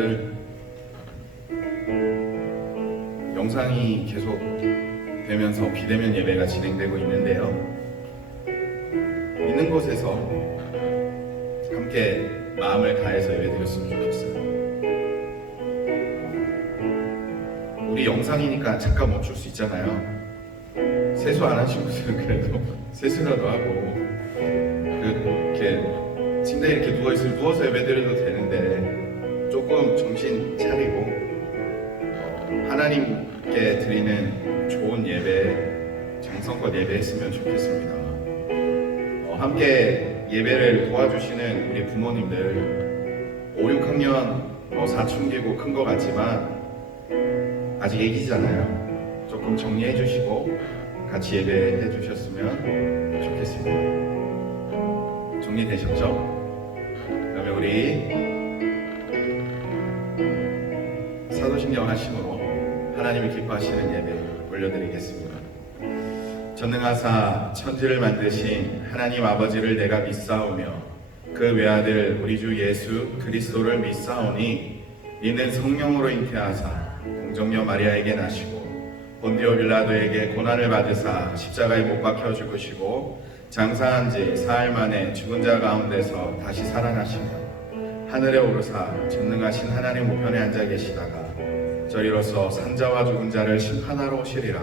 성도들, 영상이 계속 되면서 비대면 예배가 진행되고 있는데요. 있는 곳에서 함께 마음을 다해서 예배드렸으면 좋겠어요. 우리 영상이니까 잠깐 멈출 수 있잖아요. 세수 안 하신 분들은 그래도 세수라도 하고, 이렇게 침대에 이렇게 누워서 예배드려도 되는데 조금 정신 차리고 하나님께 드리는 좋은 예배, 정성껏 예배했으면 좋겠습니다. 함께 예배를 도와주시는 우리 부모님들, 5, 6학년 사춘기고 큰 것 같지만 아직 애기잖아요. 조금 정리해 주시고 같이 예배해 주셨으면 좋겠습니다. 정리되셨죠? 그러면 우리 사도신경 하심으로 하나님을 기뻐하시는 예배 올려드리겠습니다. 전능하사 천지를 만드신 하나님 아버지를 내가 믿사오며 그 외아들 우리 주 예수 그리스도를 믿사오니 이는 성령으로 잉태하사 동정녀 마리아에게 나시고 본디오 빌라도에게 고난을 받으사 십자가에 못 박혀 죽으시고 장사한 지 사흘 만에 죽은 자 가운데서 다시 살아나시며 하늘에 오르사 전능하신 하나님 우편에 앉아 계시다가 저리로서 산자와 죽은 자를 심판하러 오시리라.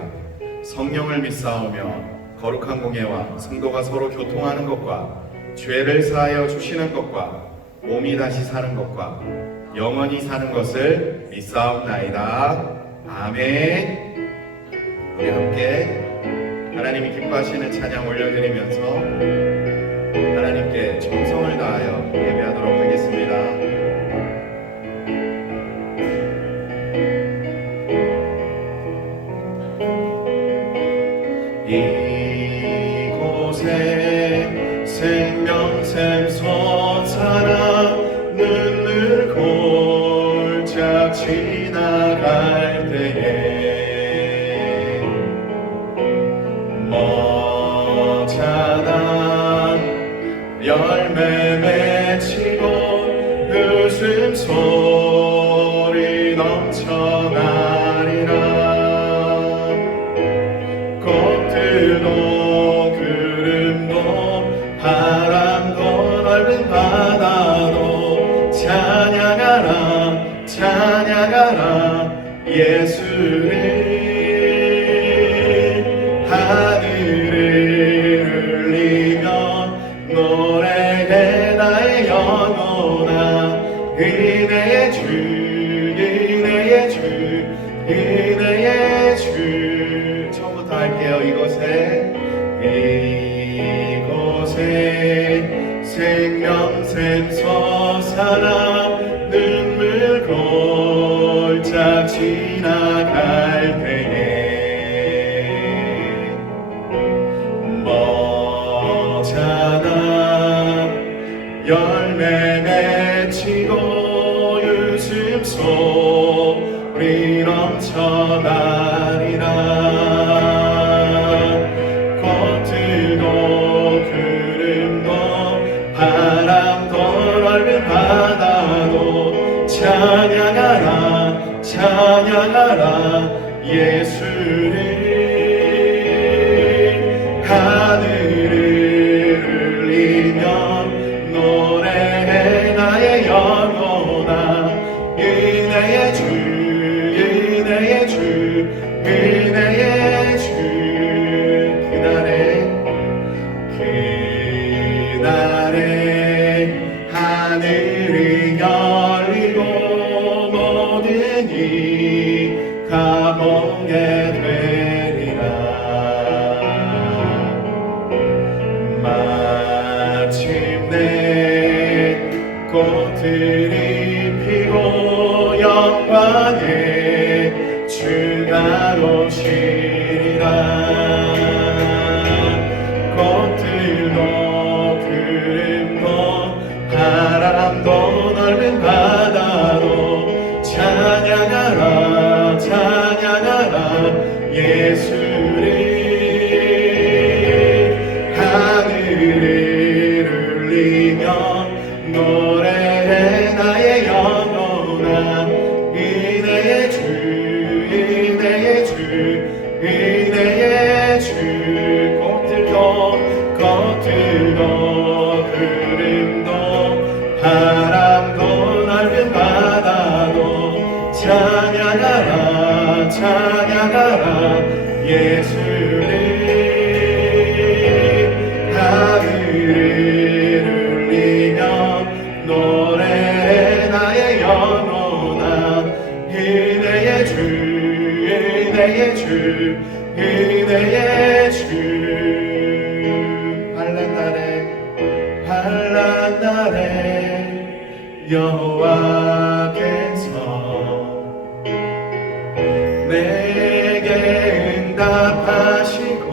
성령을 믿사오며 거룩한 공예와 성도가 서로 교통하는 것과 죄를 사하여 주시는 것과 몸이 다시 사는 것과 영원히 사는 것을 믿사옵나이다. 아멘. 우리 함께 하나님이 기뻐하시는 찬양 올려드리면서 하나님께 정성을 다하여 예배하도록 하겠습니다. 이곳에 생명샘 솟아나 눈물 골짝 지나갈 때에 머자나 열매 맺히고 웃음소리 넘쳐나리라. 꽃들도 구름도 바람도 넓은 바다도 찬양하라 찬양하라 예수를. 하늘을 울리며 노래해 나의 영혼아. 은혜의 주 은혜의 주 은혜의 주. 처음부터 할게요. 이곳에 생명샘 솟아나 눈물 골짝 지나갈 때에 머자나 열매 맺히고 웃음소리 넘쳐나리라. 꽃들도 구름도 바람도 넓은 바다도 찬양하라 찬양하라 예수를. 하늘을 울리며 노래해 나의 영혼아. 은혜의 주 은혜의 주 은혜의 주. 그날에 하늘이 열리고 모든 이가 보게 되리라. 마침내 꽃들이 피고 영광의 주가 오시리라. 꽃들도 구름도 바람도 넓은 바다도 찬양하라 찬양하라 예수를. 하늘을 울리며 노래해 나의 영혼아. 찬양하라 찬양하라 예수를 하늘을 울리며 노래해 나의 영혼아 은혜의 주 은혜의 주 은혜의 주 환난 날에 여호와께서 내게 응답하시고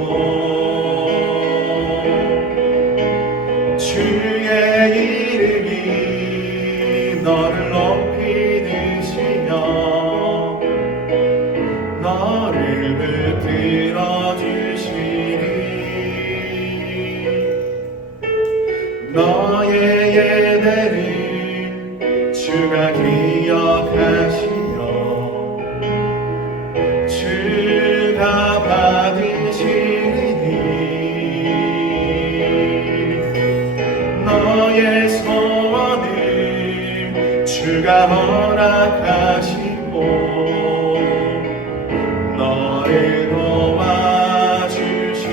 주의 이름이 너를 높이 드시며 너를 붙들어 주시니 너의 예배를 주가 기억하시며 주가 받으시리니 너의 소원을 주가 허락하시고 너를 도와주시리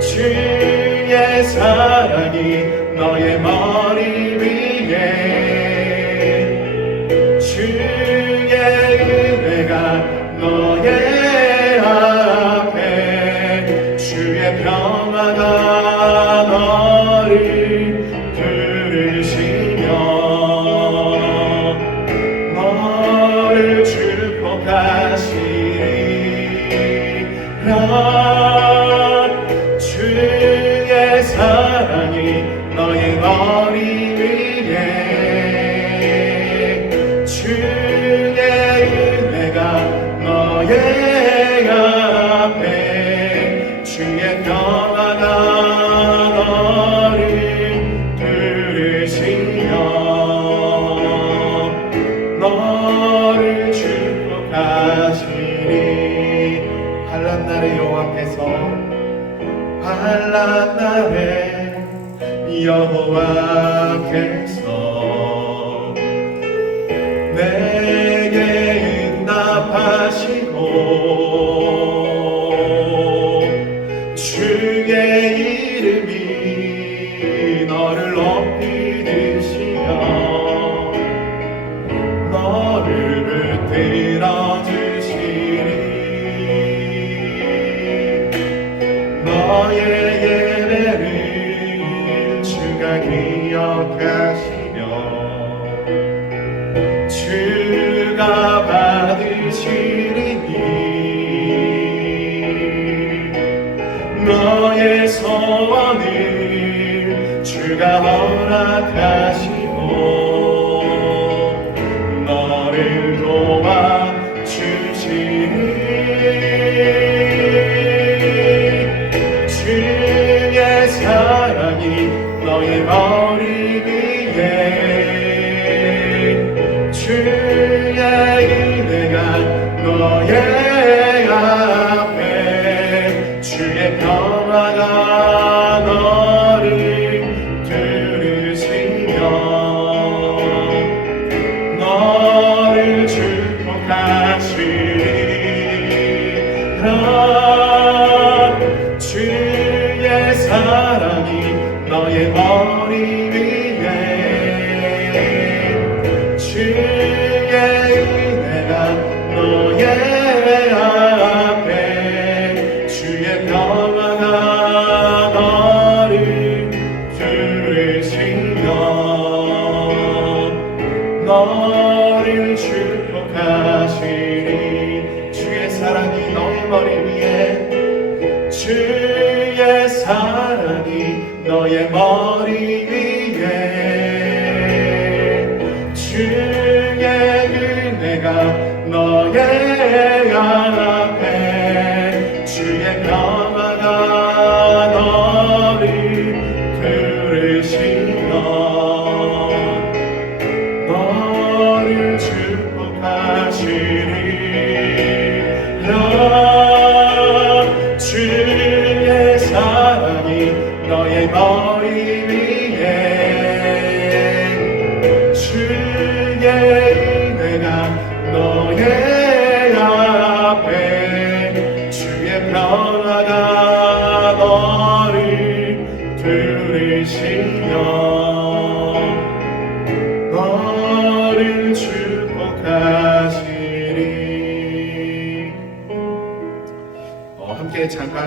주의 사랑이 너의 머리 위에 주의 은혜가 너의 앞에 주의 평화가 너를 부르시며 너를 축복하시리라 주의 사랑이 너의 머리 위에 주의 은혜가 너의 앞에 주의 평화가 너를 부르시며 너를 축복하시리 환난 날에 여호와께서 환난 날에 여호와께서 내게 응답하시고 주의 이름이 너를 높이 드시며 너를 붙들어 주시리 너의 예배를 주가 기억하시며 주가 받으시리니 너의 소원을 주가 허락하시고 너를 도와주시리 주의 사랑이 너의 머리 위에 주의 은혜가 너의 앞에 주의 평화가 너를 부르시며 너를 축복하시리라 주의 사랑이 너의 머리 위에 주의 은혜가 너의 앞에 주의 평화가 너를 부르시며 너를 축복하시리 주의 사랑이 너의 머리 위에 주의 사랑이 너의 머리 위에 주의 은혜가 너의 앞에 주의 평화가 너를 부르시며 너를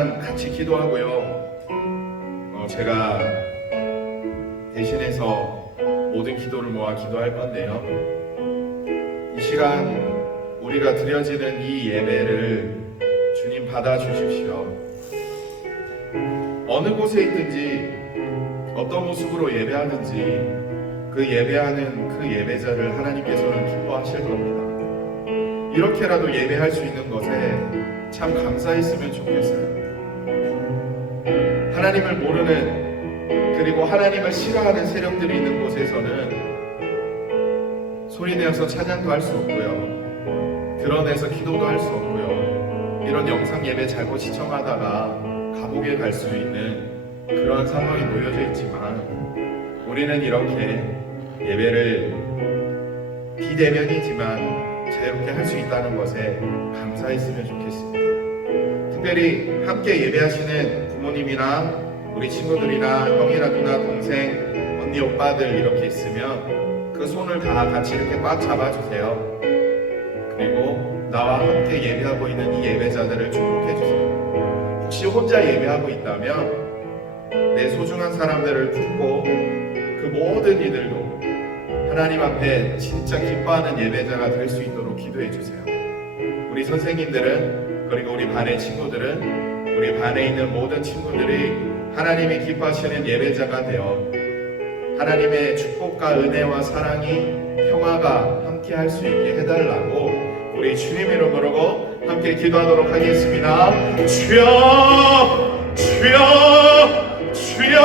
시간 같이 기도하고요. 제가 대신해서 모든 기도를 모아 기도할 건데요. 이 시간 우리가 드려지는 이 예배를 주님 받아주십시오. 어느 곳에 있든지 어떤 모습으로 예배하든지 그 예배하는 그 예배자를 하나님께서는 기뻐하실 겁니다. 이렇게라도 예배할 수 있는 것에 참 감사했으면 좋겠어요. 하나님을 모르는, 그리고 하나님을 싫어하는 세력들이 있는 곳에서는 소리내어서 찬양도 할 수 없고요, 드러내서 기도도 할 수 없고요, 이런 영상 예배 잘못 시청하다가 감옥에 갈 수 있는 그런 상황이 놓여져 있지만, 우리는 이렇게 예배를 비대면이지만 자유롭게 할 수 있다는 것에 감사했으면 좋겠습니다. 특별히 함께 예배하시는 부모님이나 우리 친구들이나 형이나 누나 동생 언니 오빠들 이렇게 있으면 그 손을 다 같이 이렇게 꽉 잡아주세요. 그리고 나와 함께 예배하고 있는 이 예배자들을 축복해주세요. 혹시 혼자 예배하고 있다면 내 소중한 사람들을 품고 그 모든 이들도 하나님 앞에 진짜 기뻐하는 예배자가 될 수 있도록 기도해주세요. 우리 선생님들은, 그리고 우리 반의 친구들은, 우리 반에 있는 모든 친구들이 하나님이 기뻐하시는 예배자가 되어 하나님의 축복과 은혜와 사랑이, 평화가 함께 할 수 있게 해달라고 우리 주님 이름으로 함께 기도하도록 하겠습니다. 주여, 주여, 주여.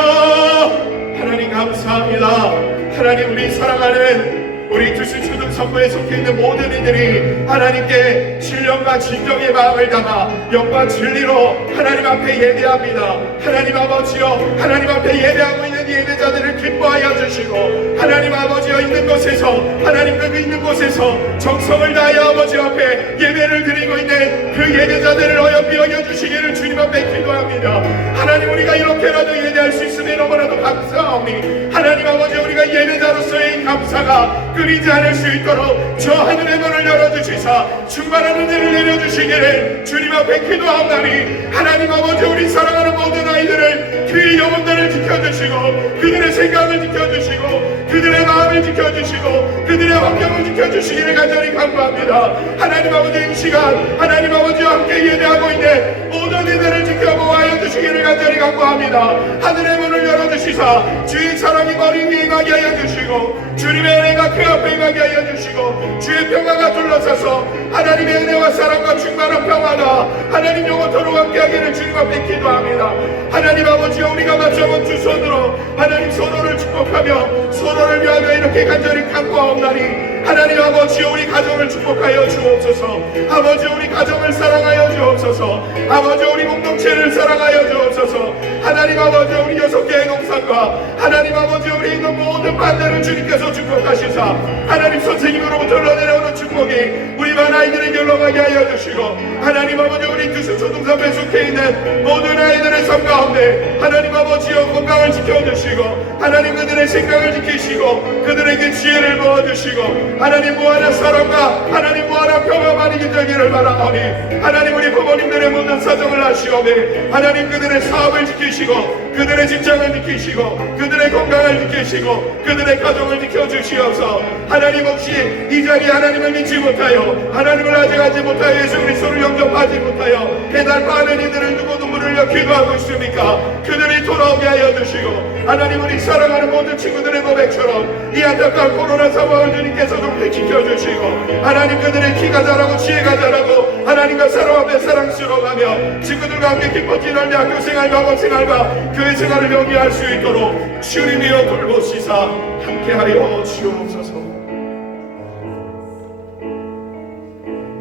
하나님 감사합니다. 하나님, 우리 사랑하는 우리 두수초등성부에 속해있는 모든 이들이 하나님께 신령과 진정의 마음을 담아 영과 진리로 하나님 앞에 예배합니다. 하나님 아버지여, 하나님 앞에 예배하고 있는 예배자들을 기뻐하여 주시고, 하나님 아버지여, 있는 곳에서, 하나님 그 있는 곳에서 정성을 다하여 아버지 앞에 예배를 드리고 있는 그 예배자들을 어여삐 여겨주시기를 주님 앞에 기도합니다. 하나님, 우리가 이렇게라도 예배할 수 있으면 너무나도 감사하오니, 하나님 아버지, 우리가 예배자로서의 감사가 끊이지 않을 수 있도록 저 하늘의 문을 열어주시사 충만한 은혜를 내려주시기를 주님 앞에 기도하오나니, 하나님 아버지, 우리 사랑하는 모든 아이들을, 그의 영혼들을 지켜주시고 그들의 생각을 지켜주시고 그들의 마음을 지켜주시고 그들의 환경을 지켜주시기를 간절히 간구합니다. 하나님 아버지, 이 시간 하나님 아버지와 함께 예배하고 있는 모든 이들을 지켜보아여 주시기를 간절히 간구합니다. 하늘의 문을 열어주시사 주의 사랑이 머리 위에 임하게 하여 주시고 주님의 은혜가 그 앞에 임하게 하여 주시고 주의 평화가 둘러서서 하나님의 은혜와 사랑과 충만한 평화가 하나님 영원토록 함께하기를 주님 앞에 기도합니다. 하나님 아버지여, 우리가 맞춰본 두 손으로 하나님 서로를 축복하며 서로를 위하여 이렇게 간절히 간구하옵나니, 하나님 아버지여, 우리 가정을 축복하여 주옵소서. 아버지, 우리 가정을 사랑하여 주옵소서. 아버지, 우리 공동체를 사랑하여 주옵소서. 하나님 아버지, 우리 6개의 농산과 하나님 아버지, 우리 있는 모든 반대를 주님께서 축복하시사 하나님 선생님으로부터 흘러내려오는 축복이 우리 반 아이들에게 흘러가게 하여 주시고, 하나님 아버지, 우리 두수초등삼에 속해 있는 모든 아이들의 삶 가운데 하나님 아버지여, 건강을 지켜주시고 하나님 그들의 생각을 지키시고 그들에게 지혜를 부어주시고 하나님 무한한 사랑과 하나님 무한한 평화만이 되기를 바라오니, 하나님 우리 부모님들의 모든 사정을 아시오매 하나님 그들의 사업을 지키시고 그들의 직장을 지키시고 그들의 건강을 지키시고 그들의 가정을 지켜주시옵소서. 하나님, 혹시 이 자리에 하나님을 믿지 못하여 하나님을 아직 알지 못하여 예수 그리스도를 영접하지 못하여 해달파하는 이들을 두고 눈물을 흘려 기도하고 있습니까? 그들이 돌아오게 하여 주시고, 하나님 우리 사랑하는 모든 친구들의 고백처럼 이 안타까운 코로나 상황을 주님께서 높이 지켜주시고, 하나님 그들의 키가 자라고 지혜가 자라고 하나님과 사람 앞에 사랑스러워하며 친구들과 함께 기뻐 뛰놀며 학교생활과 학원생활과 교회생활을 영위할 수 있도록 주님이여 돌보시사 함께하여 주옵소서.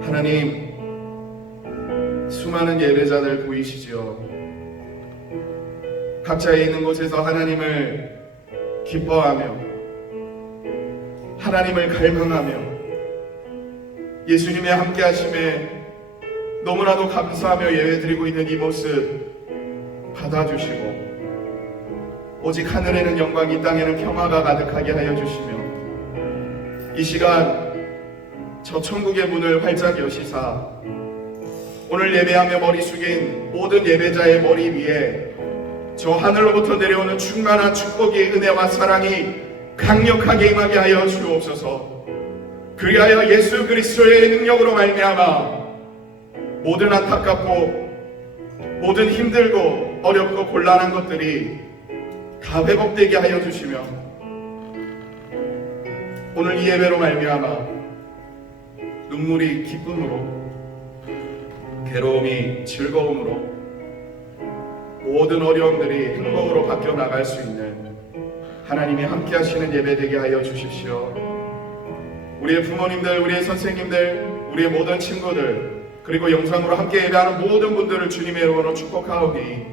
하나님, 수많은 예배자들 보이시지요. 각자에 있는 곳에서 하나님을 기뻐하며 하나님을 갈망하며 예수님의 함께하심에 너무나도 감사하며 예배드리고 있는 이 모습 받아주시고, 오직 하늘에는 영광, 이 땅에는 평화가 가득하게 하여 주시며, 이 시간 저 천국의 문을 활짝 여시사 오늘 예배하며 머리 숙인 모든 예배자의 머리 위에 저 하늘로부터 내려오는 충만한 축복의 은혜와 사랑이 강력하게 임하게 하여 주옵소서. 그리하여 예수 그리스도의 능력으로 말미암아 모든 안타깝고 모든 힘들고 어렵고 곤란한 것들이 다 회복되게 하여 주시며 오늘 이 예배로 말미암아 눈물이 기쁨으로 괴로움이 즐거움으로 모든 어려움들이 행복으로 바뀌어 나갈 수 있는 하나님이 함께 하시는 예배 되게 하여 주십시오. 우리의 부모님들, 우리의 선생님들, 우리의 모든 친구들, 그리고 영상으로 함께 예배하는 모든 분들을 주님의 이름으로 축복하오니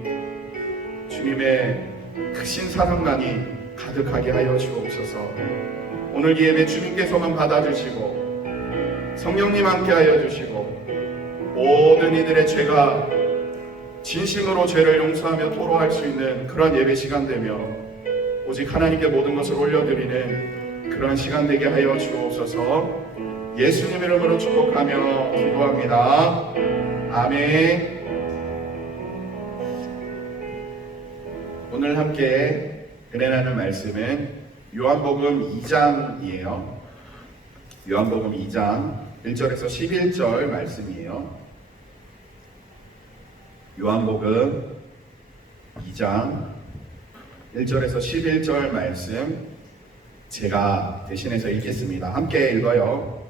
주님의 크신 사랑만이 가득하게 하여 주옵소서. 오늘 이 예배 주님께서만 받아주시고 성령님 함께 하여 주시고 모든 이들의 죄가 진심으로 죄를 용서하며 토로할 수 있는 그런 예배 시간 되며 오직 하나님께 모든 것을 올려드리는 그런 시간 되게 하여 주옵소서. 예수님 이름으로 축복하며 기도합니다. 아멘. 오늘 함께 은혜 나눌 말씀은 요한복음 2장이에요. 요한복음 2장 1절에서 11절 말씀이에요. 요한복음 2장 1절에서 11절 말씀 제가 대신해서 읽겠습니다. 함께 읽어요.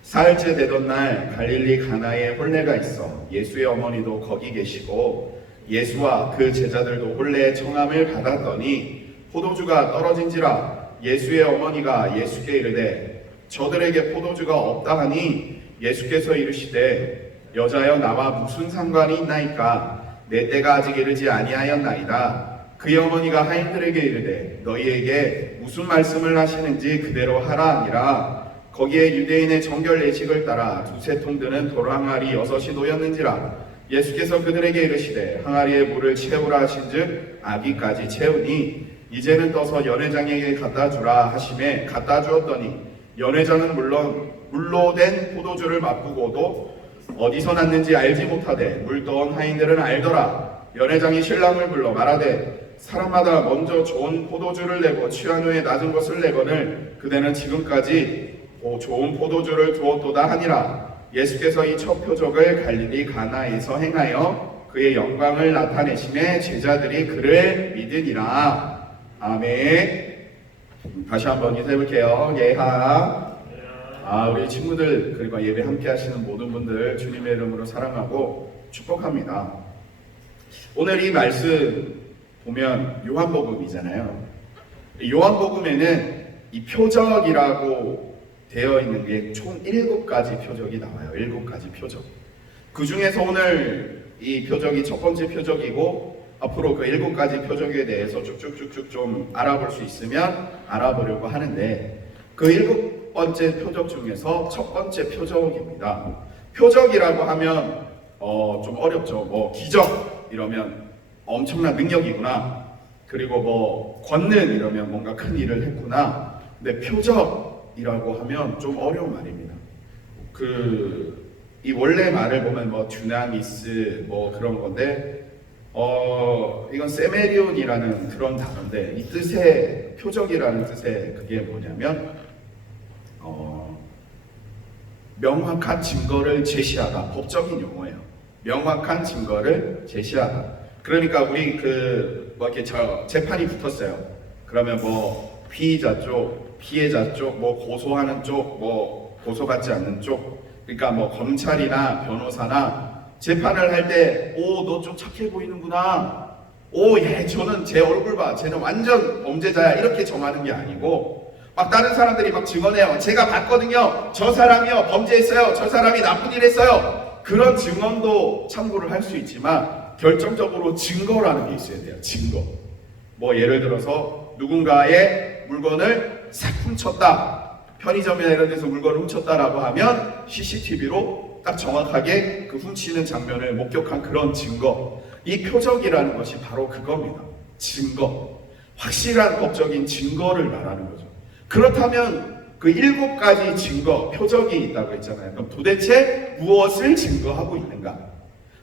사흘째 되던 날 갈릴리 가나에 혼례가 있어 예수의 어머니도 거기 계시고 예수와 그 제자들도 혼례의 청함을 받았더니 포도주가 떨어진지라 예수의 어머니가 예수께 이르되 저들에게 포도주가 없다 하니 예수께서 이르시되 여자여 나와 무슨 상관이 있나이까 내 때가 아직 이르지 아니하였나이다. 그의 어머니가 하인들에게 이르되 너희에게 무슨 말씀을 하시는지 그대로 하라 하니라. 거기에 유대인의 정결 예식을 따라 두세 통 드는 돌항아리 6이 놓였는지라. 예수께서 그들에게 이르시되 항아리에 물을 채우라 하신즉 아기까지 채우니 이제는 떠서 연회장에게 갖다 주라 하심에 갖다 주었더니 연회장은 물론 물로 된 포도주를 맛보고도 어디서 났는지 알지 못하되 물 떠온 하인들은 알더라. 연회장이 신랑을 불러 말하되 사람마다 먼저 좋은 포도주를 내고 취한 후에 낮은 것을 내거늘 그대는 지금까지 좋은 포도주를 두었도다 하니라. 예수께서 이 첫 표적을 갈릴리 가나에서 행하여 그의 영광을 나타내심에 제자들이 그를 믿으니라. 아멘. 다시 한번 인사해볼게요. 예하. 우리 친구들 그리고 예배 함께 하시는 모든 분들 주님의 이름으로 사랑하고 축복합니다. 오늘 이 말씀 보면 요한복음이잖아요. 요한복음에는 이 표적이라고 되어 있는 게 총 7가지 표적이 나와요. 7가지 표적. 그 중에서 오늘 이 표적이 첫 번째 표적이고 앞으로 그 7가지 표적에 대해서 쭉쭉쭉쭉 좀 알아볼 수 있으면 알아보려고 하는데 그 7번째 표적 중에서 첫 번째 표적입니다. 표적이라고 하면 좀 어렵죠. 뭐 기적 이러면 엄청난 능력이구나. 그리고 뭐 권능 이러면 뭔가 큰 일을 했구나. 근데 표적이라고 하면 좀 어려운 말입니다. 이 원래 말을 보면 뭐 듀나미스 뭐 그런 건데 이건 세메리온이라는 그런 단어인데 이 뜻의 표적이라는 뜻의 그게 뭐냐면 명확한 증거를 제시하다. 법적인 용어예요. 명확한 증거를 제시하다. 그러니까 우리 뭐 이렇게 재판이 붙었어요. 그러면 뭐 피의자 쪽, 피해자 쪽, 뭐 고소하는 쪽, 뭐 고소받지 않는 쪽. 그러니까 뭐 검찰이나 변호사나 재판을 할 때, 너 좀 착해 보이는구나. 저는 제 얼굴 봐. 쟤는 완전 범죄자야. 이렇게 정하는 게 아니고, 막 다른 사람들이 막 증언해요. 제가 봤거든요. 저 사람이요. 범죄했어요. 저 사람이 나쁜 일 했어요. 그런 증언도 참고를 할 수 있지만, 결정적으로 증거라는 게 있어야 돼요. 증거. 뭐 예를 들어서 누군가의 물건을 싹 훔쳤다. 편의점이나 이런 데서 물건을 훔쳤다라고 하면 CCTV로 딱 정확하게 그 훔치는 장면을 목격한 그런 증거. 이 표적이라는 것이 바로 그겁니다. 증거. 확실한 법적인 증거를 말하는 거죠. 그렇다면 그 7가지 증거, 표적이 있다고 했잖아요. 그럼 도대체 무엇을 증거하고 있는가?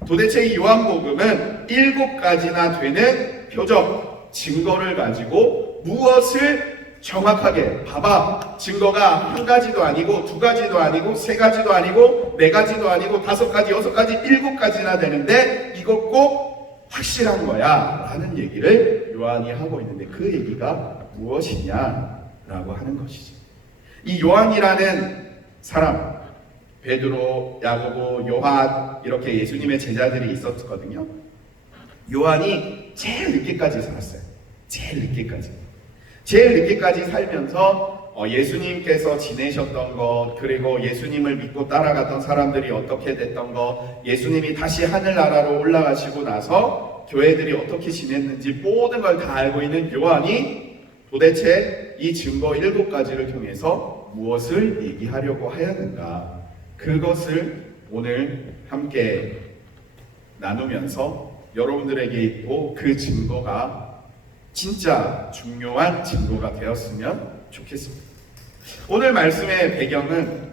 도대체 이 요한복음은 7가지나 되는 표적, 증거를 가지고 무엇을 정확하게, 봐봐, 증거가 1가지도 아니고 2가지도 아니고 3가지도 아니고 4가지도 아니고 5가지, 6가지, 7가지나 되는데 이것 꼭 확실한 거야 라는 얘기를 요한이 하고 있는데, 그 얘기가 무엇이냐라고 하는 것이지. 이 요한이라는 사람, 베드로, 야고보, 요한, 이렇게 예수님의 제자들이 있었거든요. 요한이 제일 늦게까지 살았어요. 제일 늦게까지 살면서 예수님께서 지내셨던 것, 그리고 예수님을 믿고 따라갔던 사람들이 어떻게 됐던 것, 예수님이 다시 하늘나라로 올라가시고 나서 교회들이 어떻게 지냈는지 모든 걸 다 알고 있는 요한이 도대체 이 증거 7가지를 통해서 무엇을 얘기하려고 하였는가, 그것을 오늘 함께 나누면서 여러분들에게 또 그 증거가 진짜 중요한 증거가 되었으면 좋겠습니다. 오늘 말씀의 배경은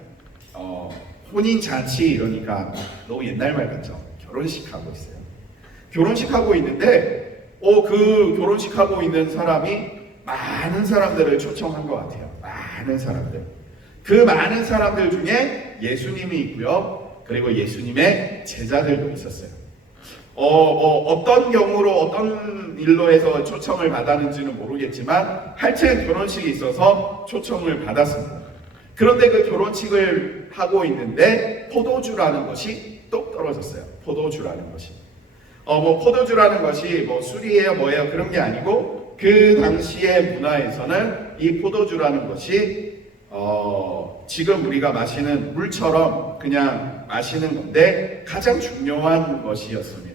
혼인잔치, 이러니까 너무 옛날 말 같죠? 결혼식 하고 있어요. 결혼식 하고 있는데 그 결혼식 하고 있는 사람이 많은 사람들을 초청한 것 같아요. 많은 사람들. 그 많은 사람들 중에 예수님이 있고요. 그리고 예수님의 제자들도 있었어요. 어떤 경우로 어떤 일로 해서 초청을 받았는지는 모르겠지만 하여튼 결혼식이 있어서 초청을 받았습니다. 그런데 그 결혼식을 하고 있는데 포도주라는 것이 똑 떨어졌어요. 포도주라는 것이. 포도주라는 것이 술이에요 뭐예요 그런 게 아니고, 그 당시의 문화에서는 이 포도주라는 것이 지금 우리가 마시는 물처럼 그냥 마시는 건데 가장 중요한 것이었습니다.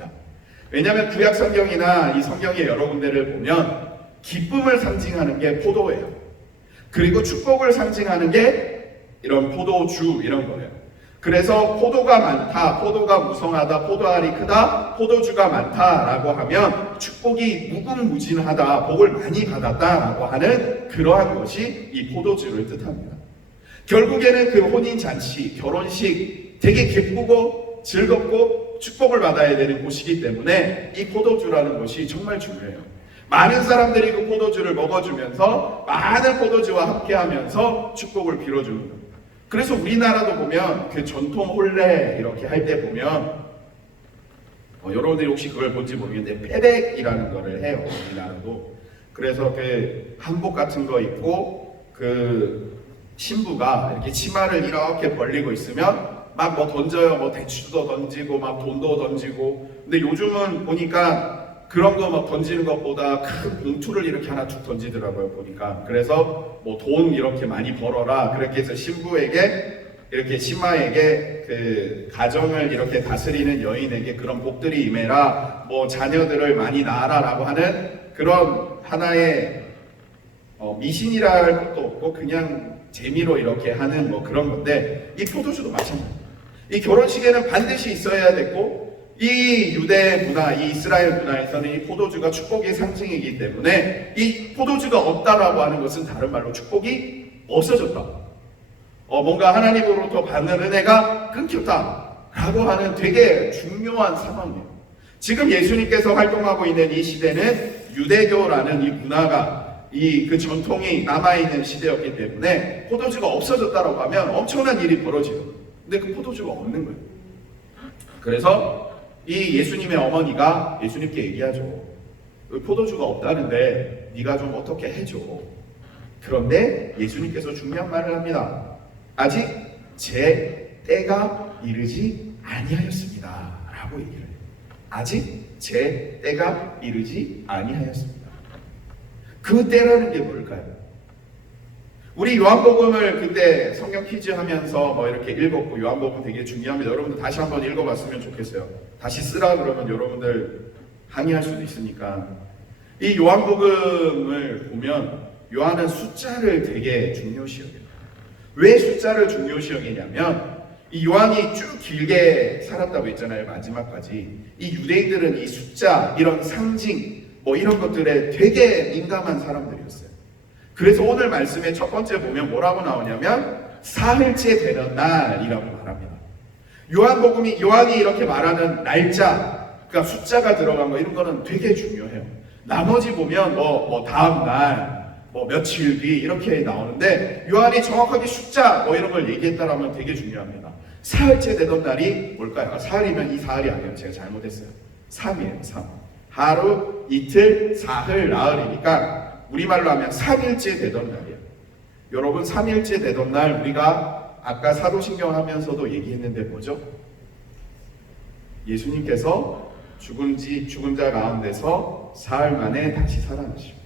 왜냐하면 구약 성경이나 이 성경의 여러 군데를 보면 기쁨을 상징하는 게 포도예요. 그리고 축복을 상징하는 게 이런 포도주, 이런 거예요. 그래서 포도가 많다, 포도가 무성하다, 포도알이 크다, 포도주가 많다라고 하면 축복이 무궁무진하다, 복을 많이 받았다라고 하는 그러한 것이 이 포도주를 뜻합니다. 결국에는 그 혼인잔치, 결혼식 되게 기쁘고 즐겁고 축복을 받아야 되는 곳이기 때문에 이 포도주라는 것이 정말 중요해요. 많은 사람들이 그 포도주를 먹어주면서 많은 포도주와 함께하면서 축복을 빌어주는 겁니다. 그래서 우리나라도 보면 그 전통 혼례 이렇게 할 때 보면 여러분들이 혹시 그걸 본지 모르겠는데 패백이라는 거를 해요. 우리나라도. 그래서 그 한복 같은 거 입고 그 신부가 이렇게 치마를 이렇게 벌리고 있으면 막 던져요. 대추도 던지고 막 돈도 던지고. 근데 요즘은 보니까 그런 거 던지는 것보다 큰 봉투를 이렇게 하나 쭉 던지더라고요, 보니까. 그래서 돈 이렇게 많이 벌어라, 그렇게 해서 신부에게, 이렇게 치마에게, 그 가정을 이렇게 다스리는 여인에게 그런 복들이 임해라, 자녀들을 많이 낳아라 라고 하는 그런 하나의 미신이라 할 것도 없고 그냥 재미로 이렇게 하는 그런 건데, 이 포도주도 마찬가지예요. 이 결혼식에는 반드시 있어야 됐고, 이 유대 문화, 이 이스라엘 문화에서는 이 포도주가 축복의 상징이기 때문에 이 포도주가 없다라고 하는 것은 다른 말로 축복이 없어졌다. 뭔가 하나님으로부터 받는 은혜가 끊겼다라고 하는 되게 중요한 상황이에요. 지금 예수님께서 활동하고 있는 이 시대는 유대교라는 이 문화가 그 전통이 남아있는 시대였기 때문에 포도주가 없어졌다라고 하면 엄청난 일이 벌어지고, 근데 그 포도주가 없는 거예요. 그래서 이 예수님의 어머니가 예수님께 얘기하죠. 포도주가 없다는데 네가 좀 어떻게 해줘. 그런데 예수님께서 중요한 말을 합니다. 아직 제 때가 이르지 아니하였습니다 라고 얘기를 해요. 아직 제 때가 이르지 아니하였습니다. 그 때라는 게 뭘까요? 우리 요한복음을 그때 성경 퀴즈 하면서 이렇게 읽었고, 요한복음 되게 중요합니다. 여러분들 다시 한번 읽어봤으면 좋겠어요. 다시 쓰라 그러면 여러분들 항의할 수도 있으니까. 이 요한복음을 보면 요한은 숫자를 되게 중요시 여겨요. 왜 숫자를 중요시 여기냐면, 이 요한이 쭉 길게 살았다고 했잖아요, 마지막까지. 이 유대인들은 이 숫자, 이런 상징, 이런 것들에 되게 민감한 사람들이었어요. 그래서 오늘 말씀의 첫 번째 보면 뭐라고 나오냐면 사흘째 되는 날이라고 말합니다. 요한이 이렇게 말하는 날짜, 그러니까 숫자가 들어간 거 이런 거는 되게 중요해요. 나머지 보면 다음 날, 며칠 뒤 이렇게 나오는데 요한이 정확하게 숫자 이런 걸 얘기했다라면 되게 중요합니다. 사흘째 되던 날이 뭘까요? 사흘이면 이 사흘이 아니에요. 제가 잘못했어요. 3이에요. 3. 하루, 이틀, 사흘, 나흘이니까 우리말로 하면 3일째 되던 날이에요. 여러분 3일째 되던 날 우리가 아까 사도신경 하면서도 얘기했는데 뭐죠? 예수님께서 죽은 자 가운데서 사흘 만에 다시 살아나시고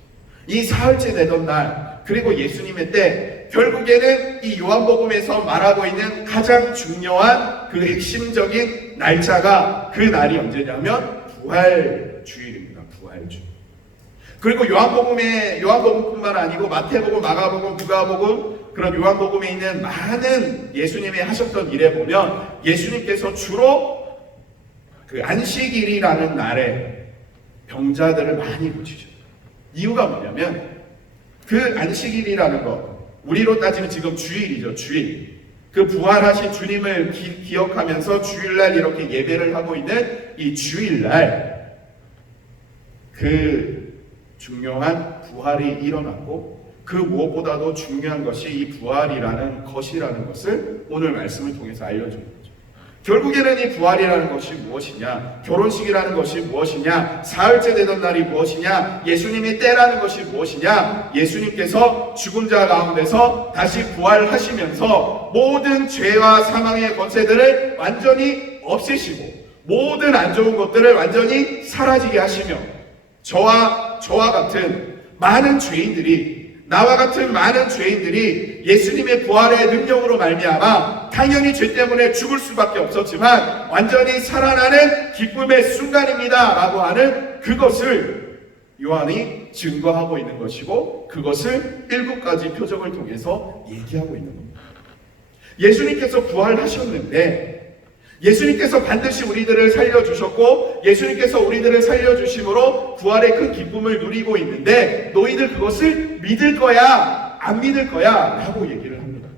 이 사흘째 되던 날 그리고 예수님의 때 결국에는 이 요한복음에서 말하고 있는 가장 중요한 그 핵심적인 날짜가 그 날이 언제냐면 부활주일입니다. 부활주일. 그리고 요한복음뿐만 아니고 마태복음, 마가복음, 누가복음 그런 요한복음에 있는 많은 예수님이 하셨던 일에 보면 예수님께서 주로 그 안식일이라는 날에 병자들을 많이 고치셨어요. 이유가 뭐냐면 그 안식일이라는 것 우리로 따지면 지금 주일이죠. 주일. 그 부활하신 주님을 기억하면서 주일날 이렇게 예배를 하고 있는 이 주일날 그 중요한 부활이 일어났고 그 무엇보다도 중요한 것이 이 부활이라는 것을 오늘 말씀을 통해서 알려주는 거죠. 결국에는 이 부활이라는 것이 무엇이냐, 결혼식이라는 것이 무엇이냐, 사흘째 되던 날이 무엇이냐, 예수님의 때라는 것이 무엇이냐, 예수님께서 죽은 자 가운데서 다시 부활하시면서 모든 죄와 사망의 권세들을 완전히 없애시고 모든 안 좋은 것들을 완전히 사라지게 하시며 저와 같은 많은 죄인들이 나와 같은 많은 죄인들이 예수님의 부활의 능력으로 말미암아 당연히 죄 때문에 죽을 수밖에 없었지만 완전히 살아나는 기쁨의 순간입니다 라고 하는 그것을 요한이 증거하고 있는 것이고 그것을 7가지 표적을 통해서 얘기하고 있는 겁니다. 예수님께서 부활하셨는데 예수님께서 반드시 우리들을 살려주셨고 예수님께서 우리들을 살려주심으로 부활의 큰 기쁨을 누리고 있는데 너희들 그것을 믿을 거야 안 믿을 거야 라고 얘기를 합니다.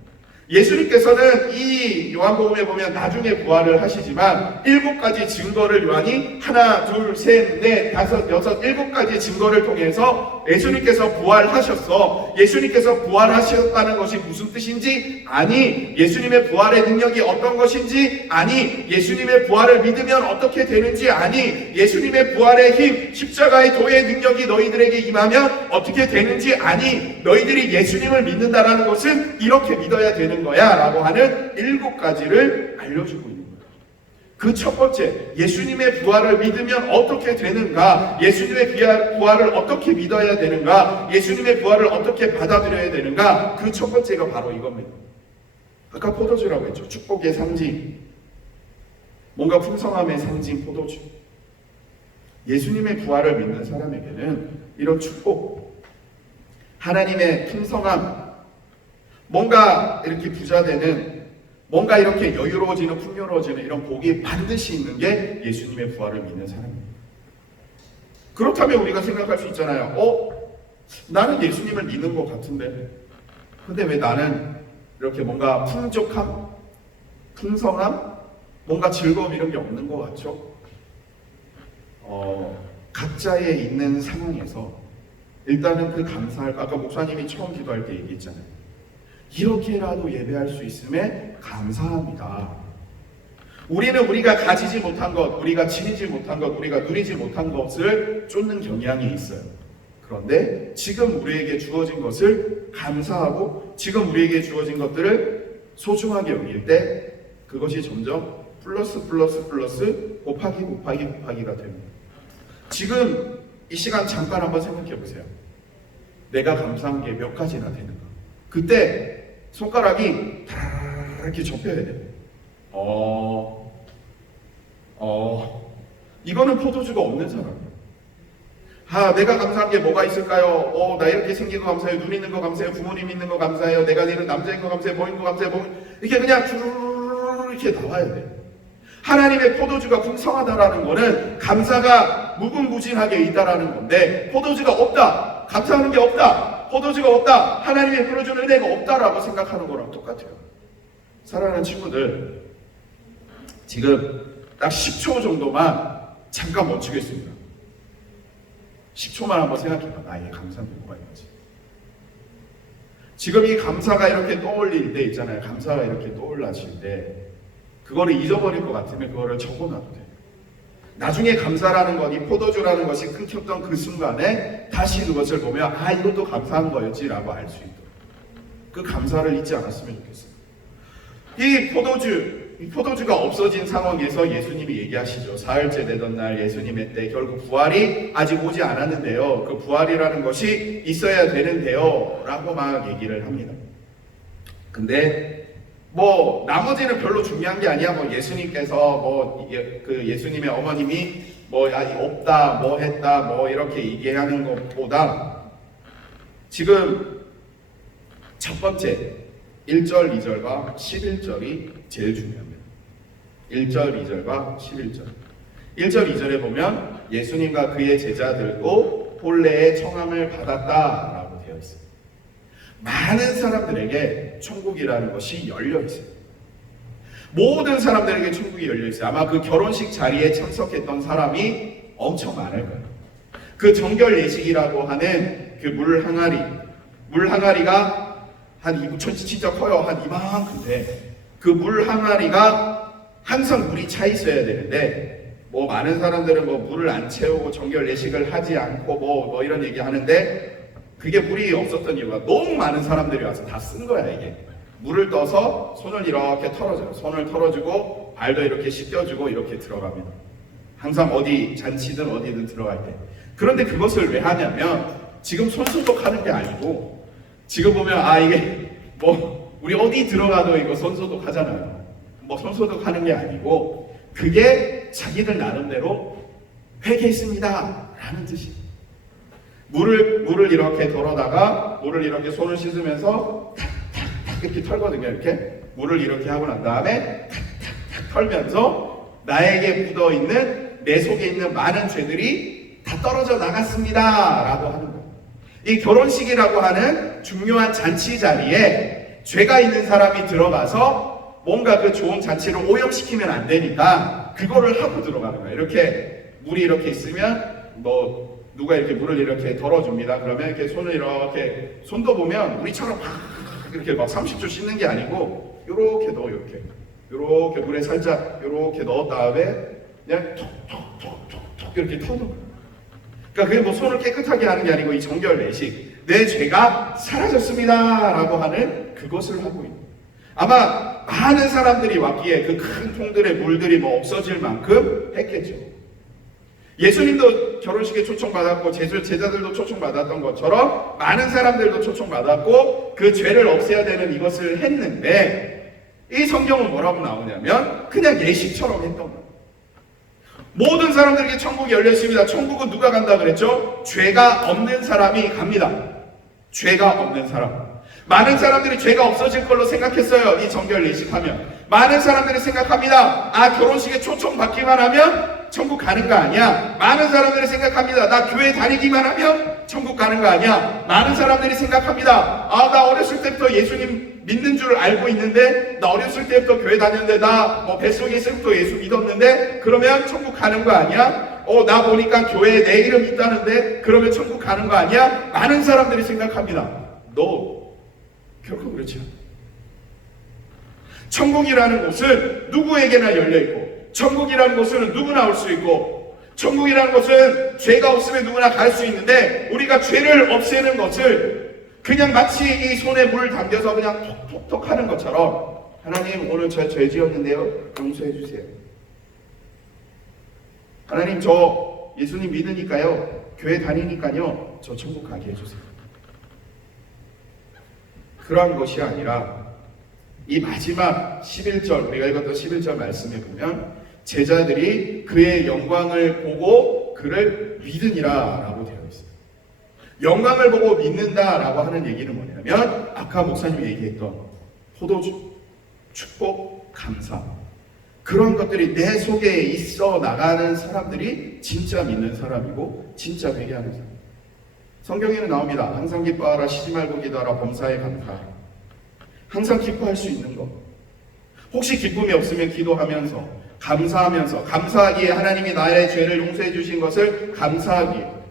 예수님께서는 이 요한복음에 보면 나중에 부활을 하시지만 7가지 증거를 요한이 하나, 둘, 셋, 넷, 다섯, 여섯, 7가지 증거를 통해서 예수님께서 부활하셨어. 예수님께서 부활하셨다는 것이 무슨 뜻인지 아니, 예수님의 부활의 능력이 어떤 것인지 아니, 예수님의 부활을 믿으면 어떻게 되는지 아니, 예수님의 부활의 힘, 십자가의 도의 능력이 너희들에게 임하면 어떻게 되는지 아니, 너희들이 예수님을 믿는다라는 것은 이렇게 믿어야 되는 거야 라고 하는 7가지를 알려주고 있는 거예요. 그 첫 번째, 예수님의 부활을 믿으면 어떻게 되는가, 예수님의 부활을 어떻게 믿어야 되는가, 예수님의 부활을 어떻게 받아들여야 되는가, 그 첫 번째가 바로 이겁니다. 아까 포도주라고 했죠. 축복의 상징, 뭔가 풍성함의 상징 포도주. 예수님의 부활을 믿는 사람에게는 이런 축복, 하나님의 풍성함, 뭔가 이렇게 부자되는, 뭔가 이렇게 여유로워지는, 풍요로워지는 이런 복이 반드시 있는 게 예수님의 부활을 믿는 사람입니다. 그렇다면 우리가 생각할 수 있잖아요. 나는 예수님을 믿는 것 같은데 근데 왜 나는 이렇게 뭔가 풍족함, 풍성함, 뭔가 즐거움 이런 게 없는 것 같죠? 각자의 있는 상황에서 일단은 그 감사할, 아까 목사님이 처음 기도할 때 얘기했잖아요. 이렇게라도 예배할 수 있음에 감사합니다. 우리는 우리가 가지지 못한 것, 우리가 지니지 못한 것, 우리가 누리지 못한 것을 쫓는 경향이 있어요. 그런데 지금 우리에게 주어진 것을 감사하고 지금 우리에게 주어진 것들을 소중하게 여길 때 그것이 점점 플러스 곱하기가 됩니다. 지금 이 시간 잠깐 한번 생각해 보세요. 내가 감사한 게 몇 가지나 되는가? 그때 손가락이 이렇게 접혀야 돼요. 이거는 포도주가 없는 사람이에요. 내가 감사한 게 뭐가 있을까요? 나 이렇게 생긴 거 감사해요. 눈 있는 거 감사해요. 부모님 있는 거 감사해요. 내가 이런 남자인 거 감사해요. 뭐인 거 감사해요. 이렇게 그냥 이렇게 나와야 돼요. 하나님의 포도주가 풍성하다라는 거는 감사가 무궁무진하게 있다라는 건데, 포도주가 없다, 감사하는 게 없다, 포도주가 없다, 하나님의 풀어주는 은혜가 없다라고 생각하는 거랑 똑같아요. 사랑하는 친구들, 지금 딱 10초 정도만 잠깐 멈추겠습니다. 10초만 한번 생각해봐. 나에게 감사는 뭐가 있는지. 지금 이 감사가 이렇게 떠올릴 때 있잖아요. 감사가 이렇게 떠올라질 때 그거를 잊어버릴 것 같으면 그거를 적어놔도 돼요. 나중에 감사라는 것, 이 포도주라는 것이 끊겼던 그 순간에 다시 그것을 보면 아, 이것도 감사한 거였지라고 알 수 있도록 그 감사를 잊지 않았으면 좋겠어요. 이 포도주가 없어진 상황에서 예수님이 얘기하시죠. 사흘째 되던 날 예수님의 때 결국 부활이 아직 오지 않았는데요. 그 부활이라는 것이 있어야 되는데요 라고 막 얘기를 합니다. 근데 뭐 나머지는 별로 중요한 게 아니야. 뭐 예수님께서 그 예수님의 어머님이 없다, 뭐 했다, 뭐 이렇게 얘기하는 것보다 지금 첫 번째 1절, 2절과 11절이 제일 중요합니다. 1절, 2절과 11절. 1절, 2절에 보면 예수님과 그의 제자들도 본래의 청함을 받았다라고 되어 있습니다. 많은 사람들에게 천국이라는 것이 열려 있어요. 모든 사람들에게 천국이 열려 있어요. 아마 그 결혼식 자리에 참석했던 사람이 엄청 많을 거예요. 그 정결 예식이라고 하는 그 물 항아리가 한 진짜 커요. 한 이만큼인데 그 물 항아리가 항상 물이 차 있어야 되는데 뭐 많은 사람들은 뭐 물을 안 채우고 정결 예식을 하지 않고 뭐 이런 얘기 하는데 그게 물이 없었던 이유가 너무 많은 사람들이 와서 다 쓴 거야. 이게 물을 떠서 손을 이렇게 털어줘요. 손을 털어주고 발도 이렇게 씻겨주고 이렇게 들어갑니다. 항상 어디 잔치든 어디든 들어갈 때. 그런데 그것을 왜 하냐면 지금 손소독하는 게 아니고 지금 보면 이게 뭐 우리 어디 들어가도 이거 손소독 하잖아요. 뭐 손소독하는 게 아니고 그게 자기들 나름대로 회개했습니다 라는 뜻이에요. 물을 이렇게 덜어다가 물을 이렇게 손을 씻으면서 탁탁탁 이렇게 털거든요. 이렇게 물을 이렇게 하고 난 다음에 탁탁탁 털면서 나에게 묻어있는 내 속에 있는 많은 죄들이 다 떨어져 나갔습니다 라고 하는 거예요. 이 결혼식이라고 하는 중요한 잔치 자리에 죄가 있는 사람이 들어가서 뭔가 그 좋은 잔치를 오염시키면 안 되니까 그거를 하고 들어가는 거예요. 이렇게 물이 이렇게 있으면 누가 이렇게 물을 이렇게 덜어줍니다. 그러면 이렇게 손을 이렇게 손도 보면 우리처럼 막 이렇게 막 30초 씻는 게 아니고 요렇게 넣어 요렇게 물에 살짝 요렇게 넣은 다음에 그냥 톡톡톡톡 이렇게 터는 거예요. 그러니까 그게 뭐 손을 깨끗하게 하는 게 아니고 이 정결 예식 내 죄가 사라졌습니다 라고 하는 그것을 하고 있는 거예요. 아마 많은 사람들이 왔기에 그 큰 통들의 물들이 뭐 없어질 만큼 했겠죠. 예수님도 결혼식에 초청받았고 제자들도 초청받았던 것처럼 많은 사람들도 초청받았고 그 죄를 없애야 되는 이것을 했는데 이 성경은 뭐라고 나오냐면 그냥 예식처럼 했던 거예요. 모든 사람들에게 천국이 열려 있습니다. 천국은 누가 간다 그랬죠? 죄가 없는 사람이 갑니다. 죄가 없는 사람. 많은 사람들이 죄가 없어질 걸로 생각했어요. 이 정결 예식하면. 많은 사람들이 생각합니다. 결혼식에 초청받기만 하면 천국 가는 거 아니야. 많은 사람들이 생각합니다. 나 교회 다니기만 하면 천국 가는 거 아니야. 많은 사람들이 생각합니다. 나 어렸을 때부터 예수님 믿는 줄 알고 있는데 나 어렸을 때부터 교회 다녔는데 나 뱃속에 있을 때부터 예수 믿었는데 그러면 천국 가는 거 아니야? 나 보니까 교회에 내 이름 있다는데 그러면 천국 가는 거 아니야? 많은 사람들이 생각합니다. 너 결코 그렇지 않아. 천국이라는 곳은 누구에게나 열려있고 천국이라는 곳은 누구나 올 수 있고 천국이라는 곳은 죄가 없으면 누구나 갈 수 있는데 우리가 죄를 없애는 것을 그냥 마치 이 손에 물 담겨서 그냥 톡톡톡 하는 것처럼 하나님 오늘 저 죄 지었는데요 용서해 주세요. 하나님 저 예수님 믿으니까요 교회 다니니까요 저 천국 가게 해주세요. 그러한 것이 아니라 이 마지막 11절 우리가 읽었던 11절 말씀에 보면 제자들이 그의 영광을 보고 그를 믿으니라 라고 되어 있어요. 영광을 보고 믿는다 라고 하는 얘기는 뭐냐면 아까 목사님이 얘기했던 포도주, 축복, 감사 그런 것들이 내 속에 있어 나가는 사람들이 진짜 믿는 사람이고 진짜 회개하는 사람. 성경에는 나옵니다. 항상 기뻐하라, 쉬지 말고 기도하라, 범사에 감사하라. 항상 기뻐할 수 있는 것. 혹시 기쁨이 없으면 기도하면서, 감사하면서, 감사하기에 하나님이 나의 죄를 용서해 주신 것을 감사하기에,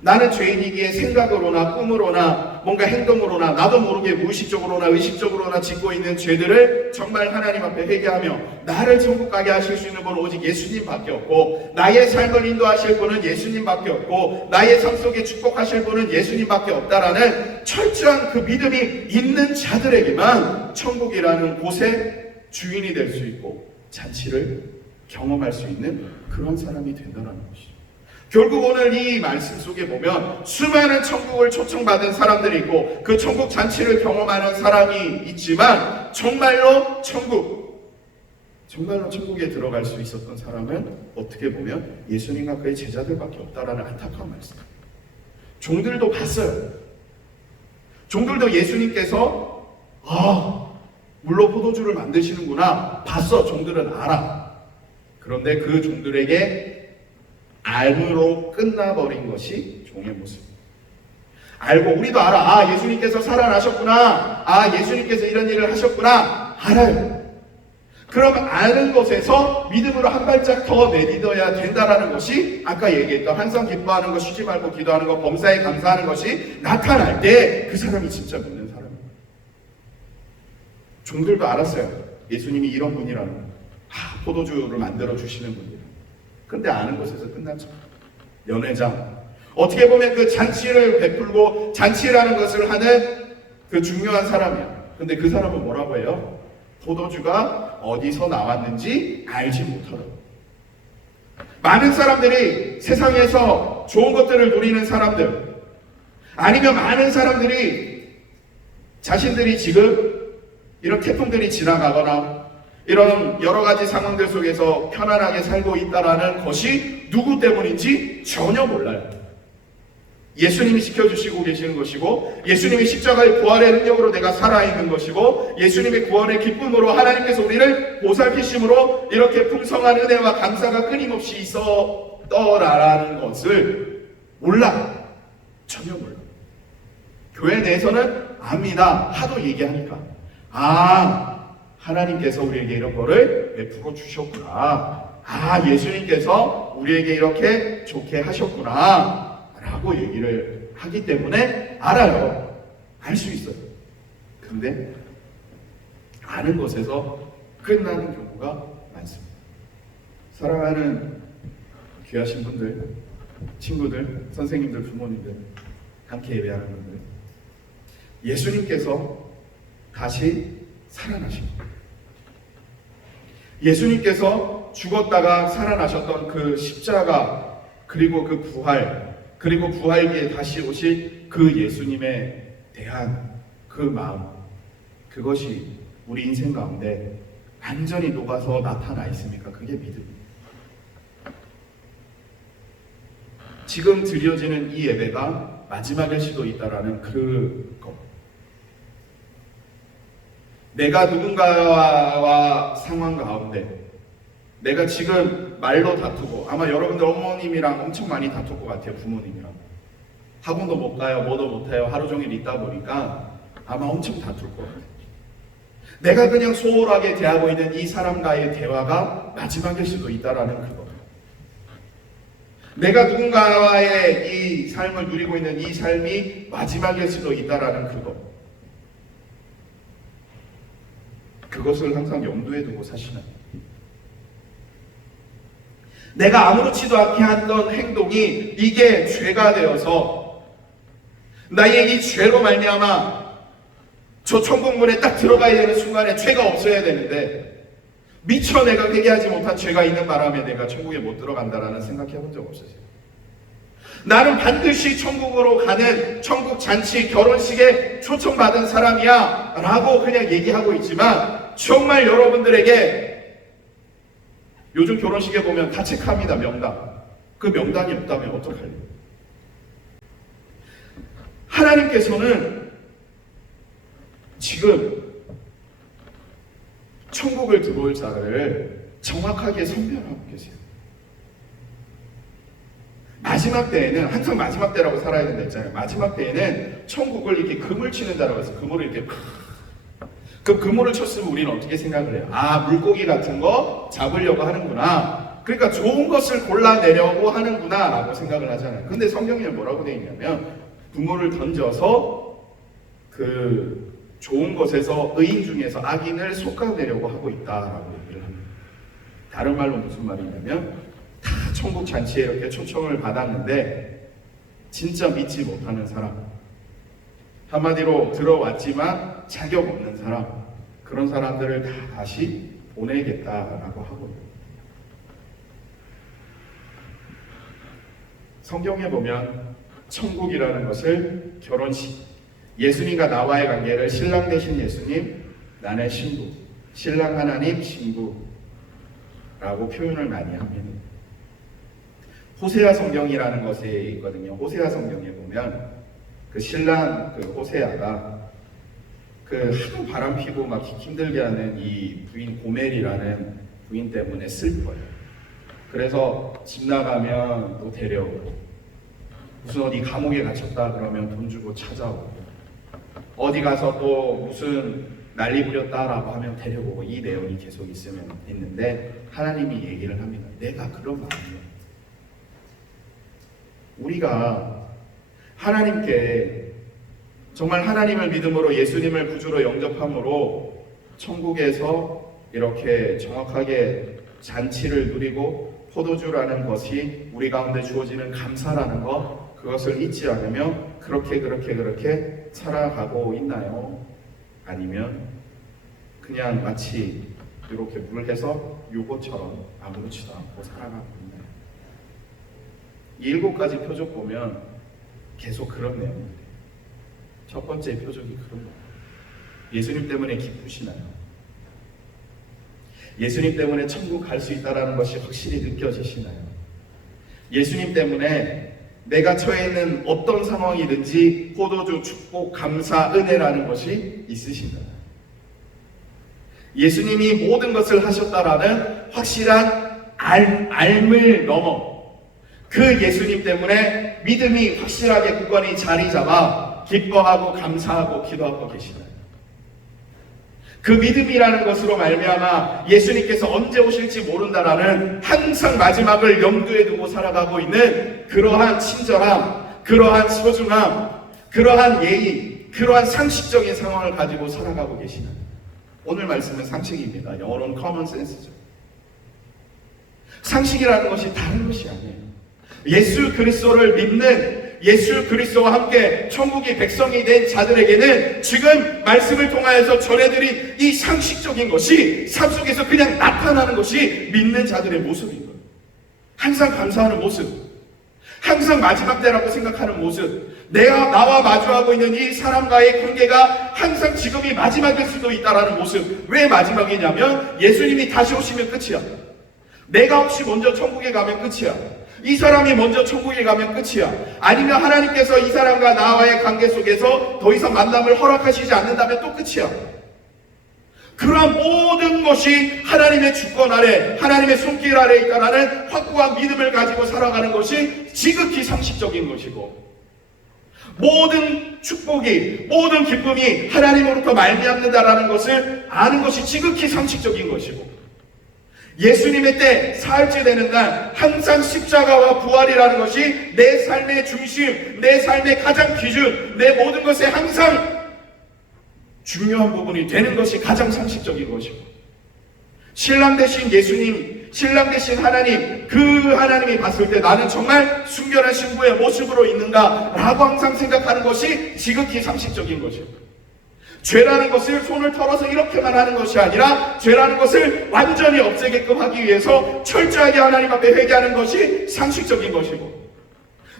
나는 죄인이기에 생각으로나 꿈으로나 뭔가 행동으로나 나도 모르게 무의식적으로나 의식적으로나 짓고 있는 죄들을 정말 하나님 앞에 회개하며, 나를 천국 가게 하실 수 있는 분은 오직 예수님밖에 없고, 나의 삶을 인도하실 분은 예수님밖에 없고, 나의 삶 속에 축복하실 분은 예수님밖에 없다라는 철저한 그 믿음이 있는 자들에게만 천국이라는 곳의 주인이 될 수 있고 잔치를 경험할 수 있는 그런 사람이 된다는 것이죠. 결국 오늘 이 말씀 속에 보면 수많은 천국을 초청받은 사람들이 있고 그 천국 잔치를 경험하는 사람이 있지만, 정말로 천국에 들어갈 수 있었던 사람은 어떻게 보면 예수님과 그의 제자들밖에 없다라는 안타까운 말씀. 종들도 봤어요. 종들도 예수님께서 물로 포도주를 만드시는구나 봤어. 종들은 알아. 그런데 그 종들에게 알므로 끝나버린 것이 종의 모습. 알고 우리도 알아. 예수님께서 살아나셨구나. 예수님께서 이런 일을 하셨구나. 알아요. 그럼 아는 것에서 믿음으로 한 발짝 더 내딛어야 된다라는 것이 아까 얘기했던 항상 기뻐하는 것, 쉬지 말고 기도하는 것, 범사에 감사하는 것이 나타날 때 그 사람이 진짜 믿는 사람입니다. 종들도 알았어요. 예수님이 이런 분이라는 거. 포도주를 만들어 주시는 분이라. 근데 아는 것에서 끝났죠. 연회장. 어떻게 보면 그 잔치를 베풀고 잔치라는 것을 하는 그 중요한 사람이야. 근데 그 사람은 뭐라고 해요? 포도주가 어디서 나왔는지 알지 못하더라고. 많은 사람들이 세상에서 좋은 것들을 누리는 사람들, 아니면 많은 사람들이 자신들이 지금 이런 태풍들이 지나가거나 이런 여러 가지 상황들 속에서 편안하게 살고 있다라는 것이 누구 때문인지 전혀 몰라요. 예수님이 지켜주시고 계시는 것이고, 예수님이 십자가의 부활의 능력으로 내가 살아있는 것이고, 예수님의 구원의 기쁨으로 하나님께서 우리를 보살피심으로 이렇게 풍성한 은혜와 감사가 끊임없이 있었더라라는 것을 몰라. 전혀 몰라. 교회 내에서는 압니다. 하도 얘기하니까. 하나님께서 우리에게 이런 거를 베풀어 주셨구나. 예수님께서 우리에게 이렇게 좋게 하셨구나 라고 얘기를 하기 때문에 알아요. 알 수 있어요. 근데 아는 것에서 끝나는 경우가 많습니다. 사랑하는 귀하신 분들, 친구들, 선생님들, 부모님들, 함께 예배하는 분들, 예수님께서 다시 살아나십니다. 예수님께서 죽었다가 살아나셨던 그 십자가, 그리고 그 부활, 그리고 부활기에 다시 오실 그 예수님에 대한 그 마음, 그것이 우리 인생 가운데 완전히 녹아서 나타나 있습니까? 그게 믿음입니다. 지금 드려지는 이 예배가 마지막일 수도 있다라는 그것. 내가 누군가와 상황 가운데, 내가 지금 말로 다투고, 아마 여러분들 어머님이랑 엄청 많이 다툴 것 같아요. 부모님이랑. 학원도 못 가요, 뭐도 못 해요. 하루 종일 있다 보니까 아마 엄청 다툴 것 같아요. 내가 그냥 소홀하게 대하고 있는 이 사람과의 대화가 마지막일 수도 있다라는 그거. 내가 누군가와의 이 삶을 누리고 있는 이 삶이 마지막일 수도 있다라는 그거. 그것을 항상 염두에 두고 사시는, 내가 아무렇지도 않게 했던 행동이 이게 죄가 되어서 나의 이 죄로 말미암아 저 천국문에 딱 들어가야 되는 순간에 죄가 없어야 되는데 미처 내가 회개하지 못한 죄가 있는 바람에 내가 천국에 못 들어간다라는 생각해 본 적 없으세요? 나는 반드시 천국으로 가는 천국 잔치 결혼식에 초청받은 사람이야 라고 그냥 얘기하고 있지만, 정말 여러분들에게 요즘 결혼식에 보면 다 체크합니다. 명단. 그 명단이 없다면 어떡할래요? 하나님께서는 지금 천국을 들어올 자를 정확하게 선별하고 계세요. 마지막 때에는 항상 마지막 때라고 살아야 된다 했잖아요. 마지막 때에는 천국을 이렇게 그물 치는 자라고 해서 그물을 이렇게 그 그물을 쳤으면 우리는 어떻게 생각을 해요? 아, 물고기 같은 거 잡으려고 하는구나. 그러니까 좋은 것을 골라내려고 하는구나 라고 생각을 하잖아요. 근데 성경에 뭐라고 되어 있냐면 그물을 던져서 그 좋은 것에서 의인 중에서 악인을 솎아내려고 하고 있다라고 얘기를 합니다. 다른 말로 무슨 말이냐면 다 천국 잔치에 이렇게 초청을 받았는데 진짜 믿지 못하는 사람, 한마디로 들어왔지만 자격 없는 사람, 그런 사람들을 다 다시 보내겠다라고 하거든요. 성경에 보면 천국이라는 것을 결혼식, 예수님과 나와의 관계를 신랑 되신 예수님, 나의 신부, 신랑 하나님 신부라고 표현을 많이 합니다. 호세아 성경이라는 것에 있거든요. 호세아 성경에 보면 그 신랑 그 호세아가 그 하도 바람 피고 막 힘들게 하는 이 부인 고멜이라는 부인 때문에 슬퍼요. 그래서 집 나가면 또 데려오고, 무슨 어디 감옥에 갇혔다 그러면 돈 주고 찾아오고, 어디 가서 또 무슨 난리 부렸다라고 하면 데려오고, 이 내용이 계속 있는데 하나님이 얘기를 합니다. 내가 그런 마음이에요. 우리가 하나님께 정말 하나님을 믿음으로 예수님을 구주로 영접함으로 천국에서 이렇게 정확하게 잔치를 누리고 포도주라는 것이 우리 가운데 주어지는 감사라는 것, 그것을 잊지 않으며 그렇게 살아가고 있나요? 아니면 그냥 마치 이렇게 물해서 요것처럼 아무렇지도 않고 살아가고 있나요? 이 7가지 표적 보면 계속 그런 내용입니다. 첫 번째 표적이 그런 거예요. 예수님 때문에 기쁘시나요? 예수님 때문에 천국 갈 수 있다는 것이 확실히 느껴지시나요? 예수님 때문에 내가 처해 있는 어떤 상황이든지 포도주, 축복, 감사, 은혜라는 것이 있으신가요? 예수님이 모든 것을 하셨다라는 확실한 알을 넘어 그 예수님 때문에 믿음이 확실하게 굳건히 자리 잡아 기뻐하고 감사하고 기도하고 계시나요? 그 믿음이라는 것으로 말미암아 예수님께서 언제 오실지 모른다라는 항상 마지막을 염두에 두고 살아가고 있는 그러한 친절함, 그러한 소중함, 그러한 예의, 그러한 상식적인 상황을 가지고 살아가고 계시나요? 오늘 말씀은 상식입니다. 영어로는 common sense죠. 상식이라는 것이 다른 것이 아니에요. 예수 그리스도를 믿는, 예수 그리스도와 함께 천국의 백성이 된 자들에게는 지금 말씀을 통하여서 전해드린 이 상식적인 것이 삶 속에서 그냥 나타나는 것이 믿는 자들의 모습인 거예요. 항상 감사하는 모습, 항상 마지막 때라고 생각하는 모습, 나와 마주하고 있는 이 사람과의 관계가 항상 지금이 마지막일 수도 있다는 모습. 왜 마지막이냐면 예수님이 다시 오시면 끝이야. 내가 혹시 먼저 천국에 가면 끝이야. 이 사람이 먼저 천국에 가면 끝이야. 아니면 하나님께서 이 사람과 나와의 관계 속에서 더 이상 만남을 허락하시지 않는다면 또 끝이야. 그러한 모든 것이 하나님의 주권 아래, 하나님의 손길 아래 있다라는 확고한 믿음을 가지고 살아가는 것이 지극히 상식적인 것이고, 모든 축복이, 모든 기쁨이 하나님으로부터 말미암는다라는 것을 아는 것이 지극히 상식적인 것이고, 예수님의 때 사흘째 되는 날 항상 십자가와 부활이라는 것이 내 삶의 중심, 내 삶의 가장 기준, 내 모든 것에 항상 중요한 부분이 되는 것이 가장 상식적인 것이고, 신랑 되신 예수님, 신랑 되신 하나님, 그 하나님이 봤을 때 나는 정말 순결한 신부의 모습으로 있는가 라고 항상 생각하는 것이 지극히 상식적인 것이고, 죄라는 것을 손을 털어서 이렇게만 하는 것이 아니라 죄라는 것을 완전히 없애게끔 하기 위해서 철저하게 하나님 앞에 회개하는 것이 상식적인 것이고,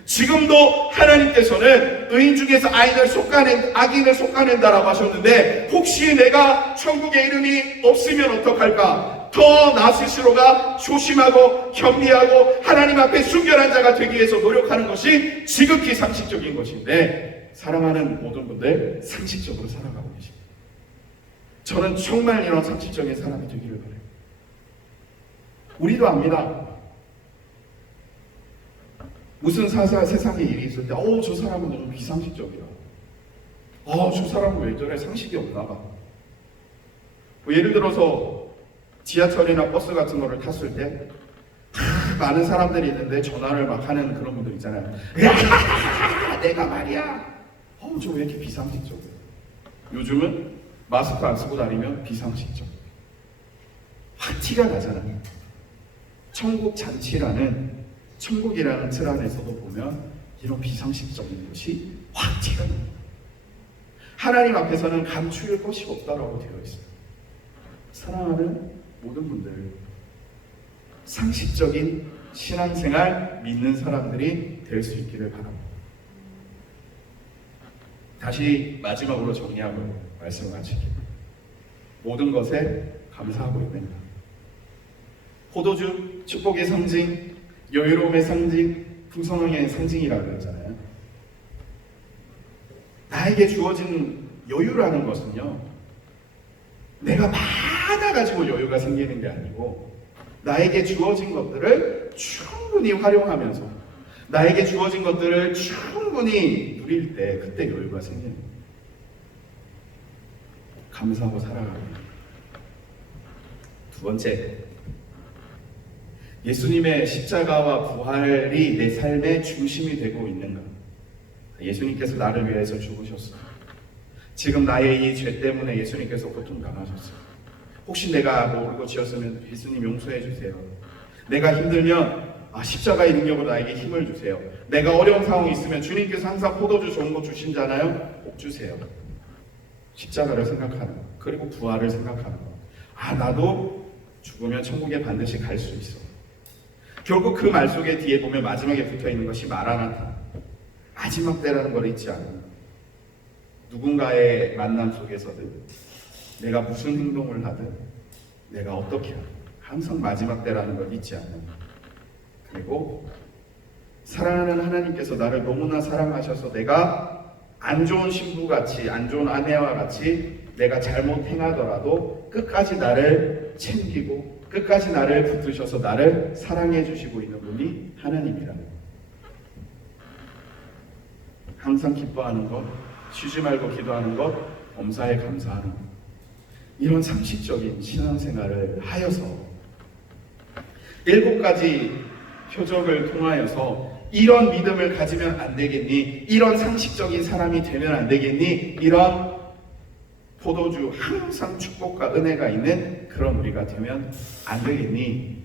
지금도 하나님께서는 의인 중에서 악인을 솎아낸다라고 하셨는데, 혹시 내가 천국에 이름이 없으면 어떡할까? 더 나스시로가 조심하고 겸비하고 하나님 앞에 순결한 자가 되기 위해서 노력하는 것이 지극히 상식적인 것인데, 사랑하는 모든 분들 상식적으로 살아가고 계십니다. 저는 정말 이런 상식적인 사람이 되기를 바라요. 우리도 압니다. 무슨 세상에 일이 있을 때 저 사람은 너무 비상식적이야. 저 사람은 왜 저래? 상식이 없나 봐. 뭐 예를 들어서 지하철이나 버스 같은 거를 탔을 때 많은 사람들이 있는데 전화를 막 하는 그런 분들 있잖아요. 야, 내가 말이야. 저 왜 이렇게 비상식적이야? 요즘은 마스크 안 쓰고 다니면 비상식적. 확 티가 나잖아요. 천국 잔치라는, 천국이라는 틀 안에서도 보면 이런 비상식적인 것이 확 티가 납니다. 하나님 앞에서는 감출 것이 없다라고 되어 있어요. 사랑하는 모든 분들, 상식적인 신앙생활 믿는 사람들이 될 수 있기를 바랍니다. 다시 마지막으로 정리하고 말씀을 마칠게요. 모든 것에 감사하고 있는가? 포도주, 축복의 상징, 여유로움의 상징, 풍성함의 상징이라고 했잖아요. 나에게 주어진 여유라는 것은요, 내가 많아가지고 여유가 생기는 게 아니고, 나에게 주어진 것들을 충분히 활용하면서 나에게 주어진 것들을 충분히 누릴 때 그때 여유가 생기는 거예요. 감사하고 살아가는. 두 번째, 예수님의 십자가와 부활이 내 삶의 중심이 되고 있는가? 예수님께서 나를 위해서 죽으셨어요. 지금 나의 이 죄 때문에 예수님께서 고통당하셨어요. 혹시 내가 모르고 지었으면 예수님 용서해 주세요. 내가 힘들면 십자가의 능력으로 나에게 힘을 주세요. 내가 어려운 상황이 있으면 주님께서 항상 포도주 좋은 거 주신잖아요. 꼭 주세요. 십자가를 생각하는 것, 그리고 부활을 생각하는 것. 나도 죽으면 천국에 반드시 갈 수 있어. 결국 그 말 속에 뒤에 보면 마지막에 붙어있는 것이 마라나타, 마지막 때라는 걸 잊지 않는 것. 누군가의 만남 속에서든 내가 무슨 행동을 하든 내가 어떻게 하든 항상 마지막 때라는 걸 잊지 않는 것. 그리고 사랑하는 하나님께서 나를 너무나 사랑하셔서 내가 안 좋은 신부같이, 안 좋은 아내와 같이 내가 잘못 행하더라도 끝까지 나를 챙기고 끝까지 나를 붙드셔서 나를 사랑해 주시고 있는 분이 하나님이라는 것. 항상 기뻐하는 것, 쉬지 말고 기도하는 것, 범사에 감사하는 것. 이런 상식적인 신앙생활을 하여서 7가지 표적을 통하여서 이런 믿음을 가지면 안 되겠니? 이런 상식적인 사람이 되면 안 되겠니? 이런 포도주 항상 축복과 은혜가 있는 그런 우리가 되면 안 되겠니?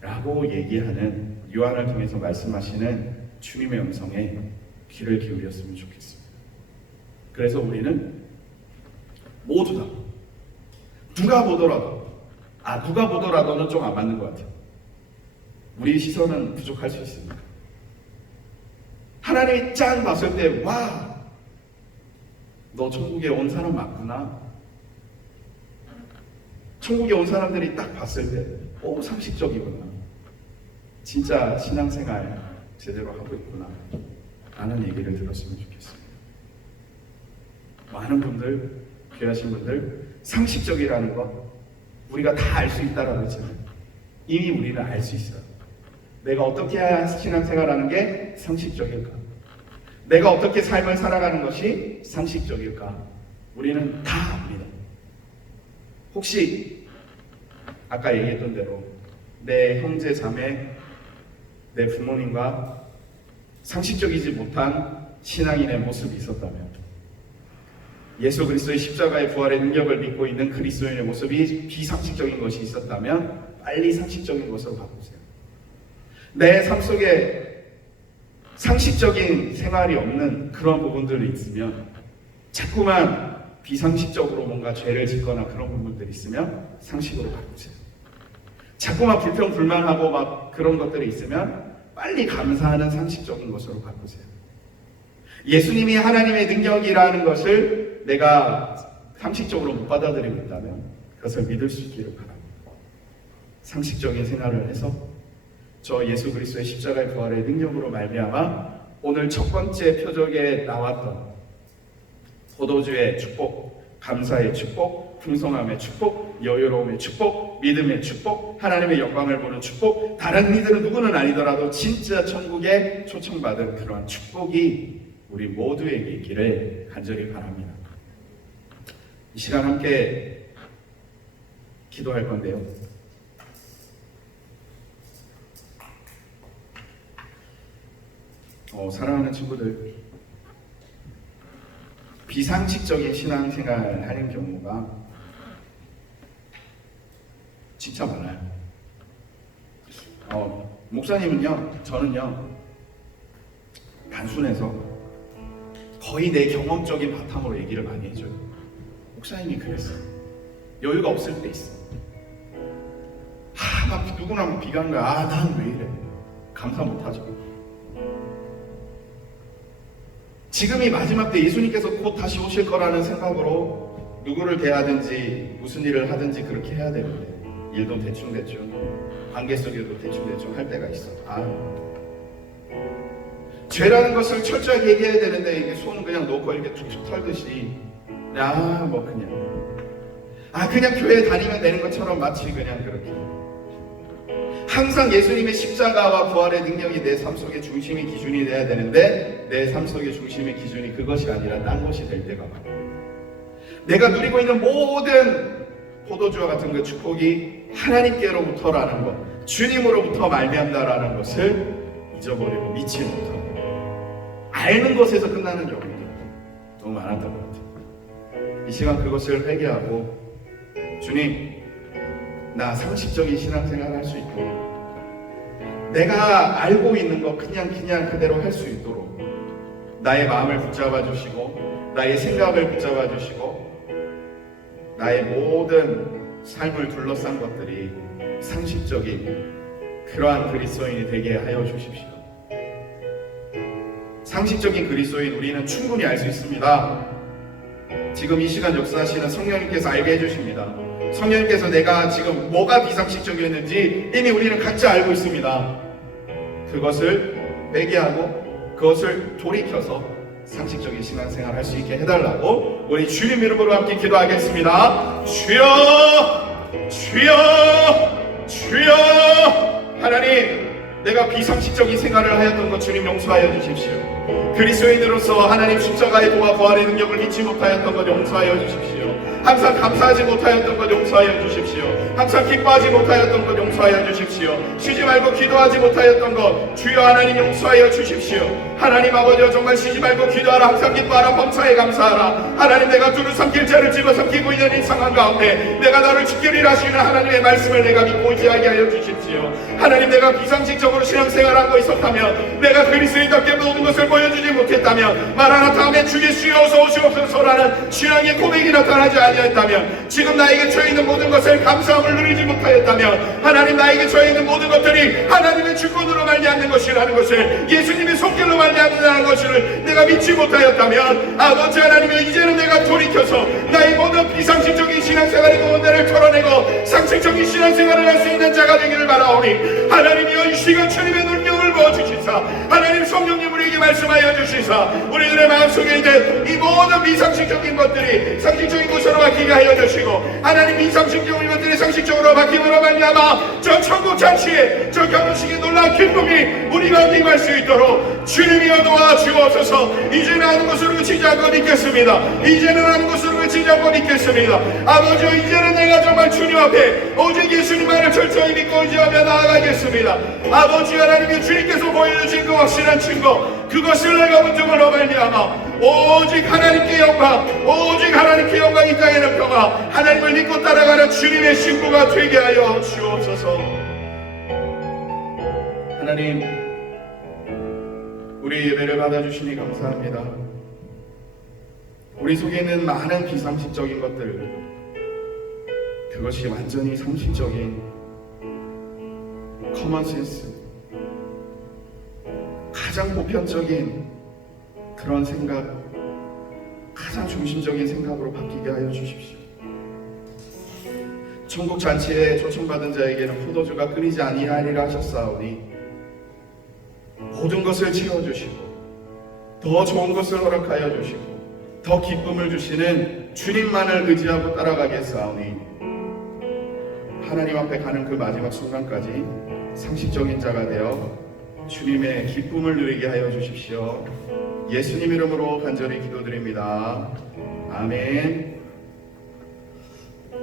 라고 얘기하는, 요한을 통해서 말씀하시는 주님의 음성에 귀를 기울였으면 좋겠습니다. 그래서 우리는 모두 다 누가 보더라도는 좀 안 맞는 것 같아요. 우리 시선은 부족할 수 있습니다. 하나님이 짠 봤을 때, 와, 너 천국에 온 사람 맞구나. 천국에 온 사람들이 딱 봤을 때, 상식적이구나. 진짜 신앙생활 제대로 하고 있구나. 라는 얘기를 들었으면 좋겠습니다. 많은 분들, 귀하신 분들, 상식적이라는 것, 우리가 다 알 수 있다라고 했잖아요. 이미 우리는 알 수 있어요. 내가 어떻게 해야 신앙생활하는 게 상식적일까? 내가 어떻게 삶을 살아가는 것이 상식적일까? 우리는 다 압니다. 혹시 아까 얘기했던 대로 내 형제, 자매, 내 부모님과 상식적이지 못한 신앙인의 모습이 있었다면, 예수 그리스도의 십자가의 부활의 능력을 믿고 있는 그리스도인의 모습이 비상식적인 것이 있었다면 빨리 상식적인 것으로 바꾸세요. 내 삶 속에 상식적인 생활이 없는 그런 부분들이 있으면, 자꾸만 비상식적으로 뭔가 죄를 짓거나 그런 부분들이 있으면 상식으로 바꾸세요. 자꾸만 불평불만하고 막 그런 것들이 있으면 빨리 감사하는 상식적인 것으로 바꾸세요. 예수님이 하나님의 능력이라는 것을 내가 상식적으로 못 받아들이고 있다면 그것을 믿을 수 있기를 바랍니다. 상식적인 생활을 해서 저 예수 그리스도의 십자가의 부활의 능력으로 말미암아 오늘 첫 번째 표적에 나왔던 포도주의 축복, 감사의 축복, 풍성함의 축복, 여유로움의 축복, 믿음의 축복, 하나님의 영광을 보는 축복, 다른 이들은 누구는 아니더라도 진짜 천국에 초청받은 그러한 축복이 우리 모두에게 있기를 간절히 바랍니다. 이 시간 함께 기도할 건데요. 사랑하는 친구들, 비상식적인 신앙생활 하는 경우가 진짜 많아요. 목사님은요, 저는요, 단순해서 거의 내 경험적인 바탕으로 얘기를 많이 해줘요. 목사님이 그랬어. 여유가 없을 때 있어. 막 누구나 뭐 비가 온 거야. 난 왜 이래? 감사 못하죠. 지금이 마지막 때 예수님께서 곧 다시 오실 거라는 생각으로 누구를 대하든지 무슨 일을 하든지 그렇게 해야 되는데, 일도 대충대충, 관계 속에도 대충대충 할 때가 있어. 죄라는 것을 철저하게 얘기해야 되는데, 이게 손 그냥 놓고 이렇게 툭툭 털듯이 그냥 교회 다니면 되는 것처럼 마치 그냥 그렇게. 항상 예수님의 십자가와 부활의 능력이 내 삶 속의 중심이 기준이 돼야 되는데, 내 삶 속의 중심의 기준이 그것이 아니라 딴 것이 될 때가 많아요. 내가 누리고 있는 모든 포도주와 같은 그 축복이 하나님께로부터라는 것, 주님으로부터 말미암다라는 것을 잊어버리고 믿지 못하고 아는 것에서 끝나는 경우도 너무 많았던 것 같아요. 이 시간 그것을 회개하고, 주님, 나 상식적인 신앙생활을 할 수 있도록, 내가 알고 있는 거 그냥 그대로 할 수 있도록 나의 마음을 붙잡아 주시고, 나의 생각을 붙잡아 주시고, 나의 모든 삶을 둘러싼 것들이 상식적인 그러한 그리스도인이 되게 하여 주십시오. 상식적인 그리스도인 우리는 충분히 알 수 있습니다. 지금 이 시간 역사하시는 성령님께서 알게 해주십니다. 성령님께서 내가 지금 뭐가 비상식적이었는지 이미 우리는 각자 알고 있습니다. 그것을 회개하고 그것을 돌이켜서 상식적인 신앙생활을 할 수 있게 해달라고 우리 주님 이름으로 함께 기도하겠습니다. 주여, 주여, 주여. 하나님, 내가 비상식적인 생활을 하였던 것 주님 용서하여 주십시오. 그리스도인으로서 하나님 십자가의 도와 부활의 능력을 믿지 못하였던 것 용서하여 주십시오. 항상 감사하지 못하였던 것 용서하여 주십시오. 항상 기뻐하지 못하였던 것 용서하여 주십시오. 쉬지 말고 기도하지 못하였던 것 주여 하나님 용서하여 주십시오. 하나님 아버지여, 정말 쉬지 말고 기도하라, 항상 기뻐하라, 범사에 감사하라. 하나님, 내가 두루 삼킬 자를 집어 삼키고 있는 이 상황 가운데 내가 너를 지키리라 하시는 하나님의 말씀을 내가 믿고 의지하게 하여 주십시오. 하나님, 내가 비상식적으로 신앙생활하고 있었다면, 내가 그리스도인답게 모든 것을 보여주지 못했다면, 마라나타 아멘 주 예수여 어서 오시옵소서라는 신앙의 고백이 나타나지 아니었다면, 지금 나에게 처해 있는 모든 것을 감사함을 누리지 못하였다면, 하나님, 나에게 처해 있는 모든 것들이 하나님의 주권으로 말미암는 것이라는 것을, 예수님의 손길로 말미암는다는 것을 내가 믿지 못하였다면, 아버지 하나님이여, 이제는 내가 돌이켜서 나의 모든 비상식적인 신앙생활의 고원들을 털어내고 상식적인 신앙생활을 할 수 있는 자가 되기를 바라오니, 하나님이여, 이 시간 주님의 능력을 부어주시사, 하나님 성령님 우리에게 말씀하여 주시사, 우리들의 마음속에 있는 이 모든 비상식적인 것들이 상식적인 것으로 바뀌게 하여 주시고, 하나님 비상식적인 것들이 상식적으로 바뀌므로 말미암아 저 천국 잔치에, 저 결혼식의 놀라운 기쁨이 우리 가운데 임할 수 있도록 주님이여 도와주옵소서. 이제는 아는 것으로 그치지 않고 믿겠습니다. 이제는 아는 것으로 그치지 않고 믿겠습니다. 아버지여, 이제는 내가 정말 주님 앞에 오직 예수님만을 철저히 믿고 의지하며 나아가겠습니다. 아버지 하나님이 주님께서 보여주신 그 확실한 증거, 그것을 내가 붙들므로 말미암아 오직 하나님께 영광, 오직 하나님께 영광, 이 땅에는 평화, 하나님을 믿고 따라가는 주님의 신부가 되게 하여 주옵소서. 하나님, 우리 예배를 받아주시니 감사합니다. 우리 속에 있는 많은 비상식적인 것들, 그것이 완전히 상식적인 커먼센스, 가장 보편적인 그런 생각, 가장 중심적인 생각으로 바뀌게 하여 주십시오. 천국 잔치에 초청받은 자에게는 포도주가 끊이지 아니하리라 하셨사오니, 모든 것을 채워주시고 더 좋은 것을 허락하여 주시고 더 기쁨을 주시는 주님만을 의지하고 따라가겠사오니 하나님 앞에 가는 그 마지막 순간까지 상식적인 자가 되어 주님의 기쁨을 누리게 하여 주십시오. 예수님 이름으로 간절히 기도드립니다. 아멘.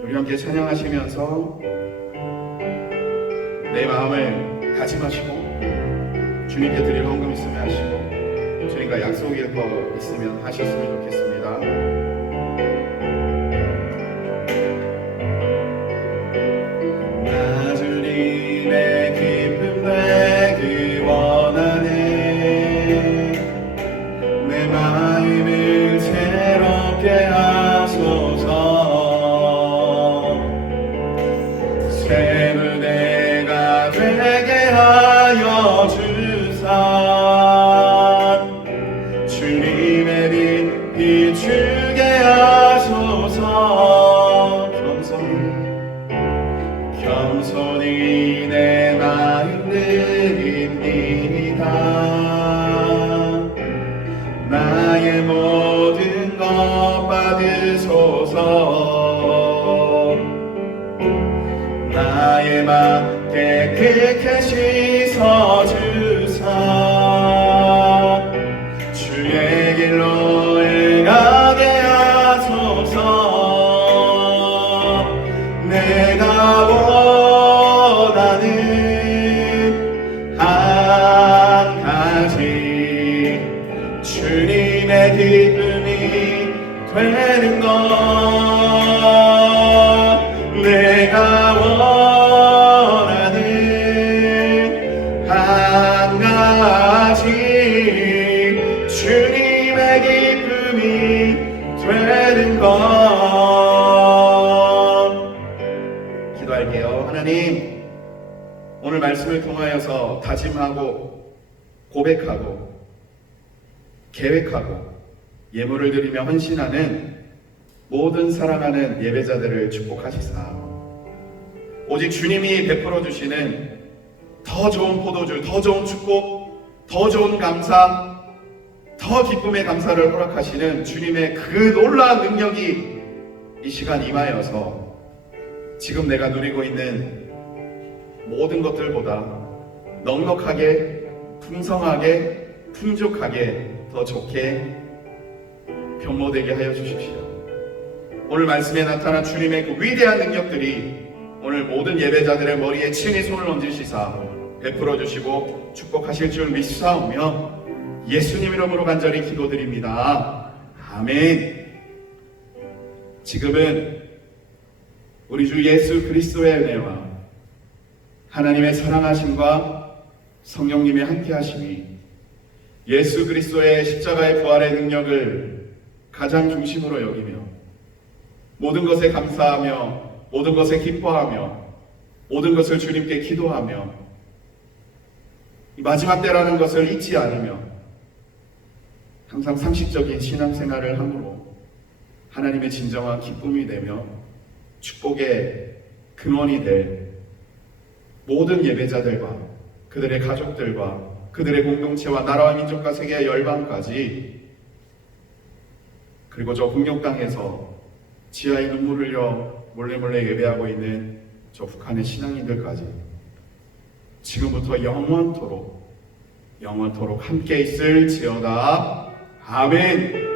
우리 함께 찬양하시면서 내 마음을 다짐하시고 주님께 드릴 헌금 있으면 하시고 주님과 약속일 거 있으면 하셨으면 좋겠습니다. 나 주님의 기쁨 되기 원하네. 내 마음을 새롭게 하소서. 새 무대가 되게 하여 주사 주님의 빛 비추게 하소서. 겸손히 내 마음 드립니다. 나의 모든 것 받으소서. 나의 맘 깨끗게 씻어주사 주의 길로 행하게 하소서. 내가 원하는 한 가지 주님의 기쁨이 되는 것. 내가 원하는 한 가지 주님의 기쁨이 되는 것. 기도할게요. 하나님, 오늘 말씀을 통하여서 다짐하고 고백하고 계획하고 예물을 드리며 헌신하는 모든 사랑하는 예배자들을 축복하시사 오직 주님이 베풀어 주시는 더 좋은 포도주, 더 좋은 축복, 더 좋은 감사, 더 기쁨의 감사를 허락하시는 주님의 그 놀라운 능력이 이 시간 임하여서 지금 내가 누리고 있는 모든 것들보다 넉넉하게, 풍성하게, 풍족하게, 더 좋게 변모되게 하여 주십시오. 오늘 말씀에 나타난 주님의 그 위대한 능력들이 오늘 모든 예배자들의 머리에 친히 손을 얹으시사 베풀어 주시고 축복하실 줄 믿사오며 예수님 이름으로 간절히 기도드립니다. 아멘. 지금은 우리 주 예수 그리스도의 은혜와 하나님의 사랑하심과 성령님의 함께하심이 예수 그리스도의 십자가의 부활의 능력을 가장 중심으로 여기며 모든 것에 감사하며 모든 것에 기뻐하며 모든 것을 주님께 기도하며 이 마지막 때라는 것을 잊지 않으며 항상 상식적인 신앙생활을 함으로 하나님의 진정한 기쁨이 되며 축복의 근원이 될 모든 예배자들과 그들의 가족들과 그들의 공동체와 나라와 민족과 세계의 열방까지 그리고 저 북녘 땅에서 지하에 눈물 흘려 몰래 예배하고 있는 저 북한의 신앙인들까지 지금부터 영원토록 함께 있을지어다. 아멘.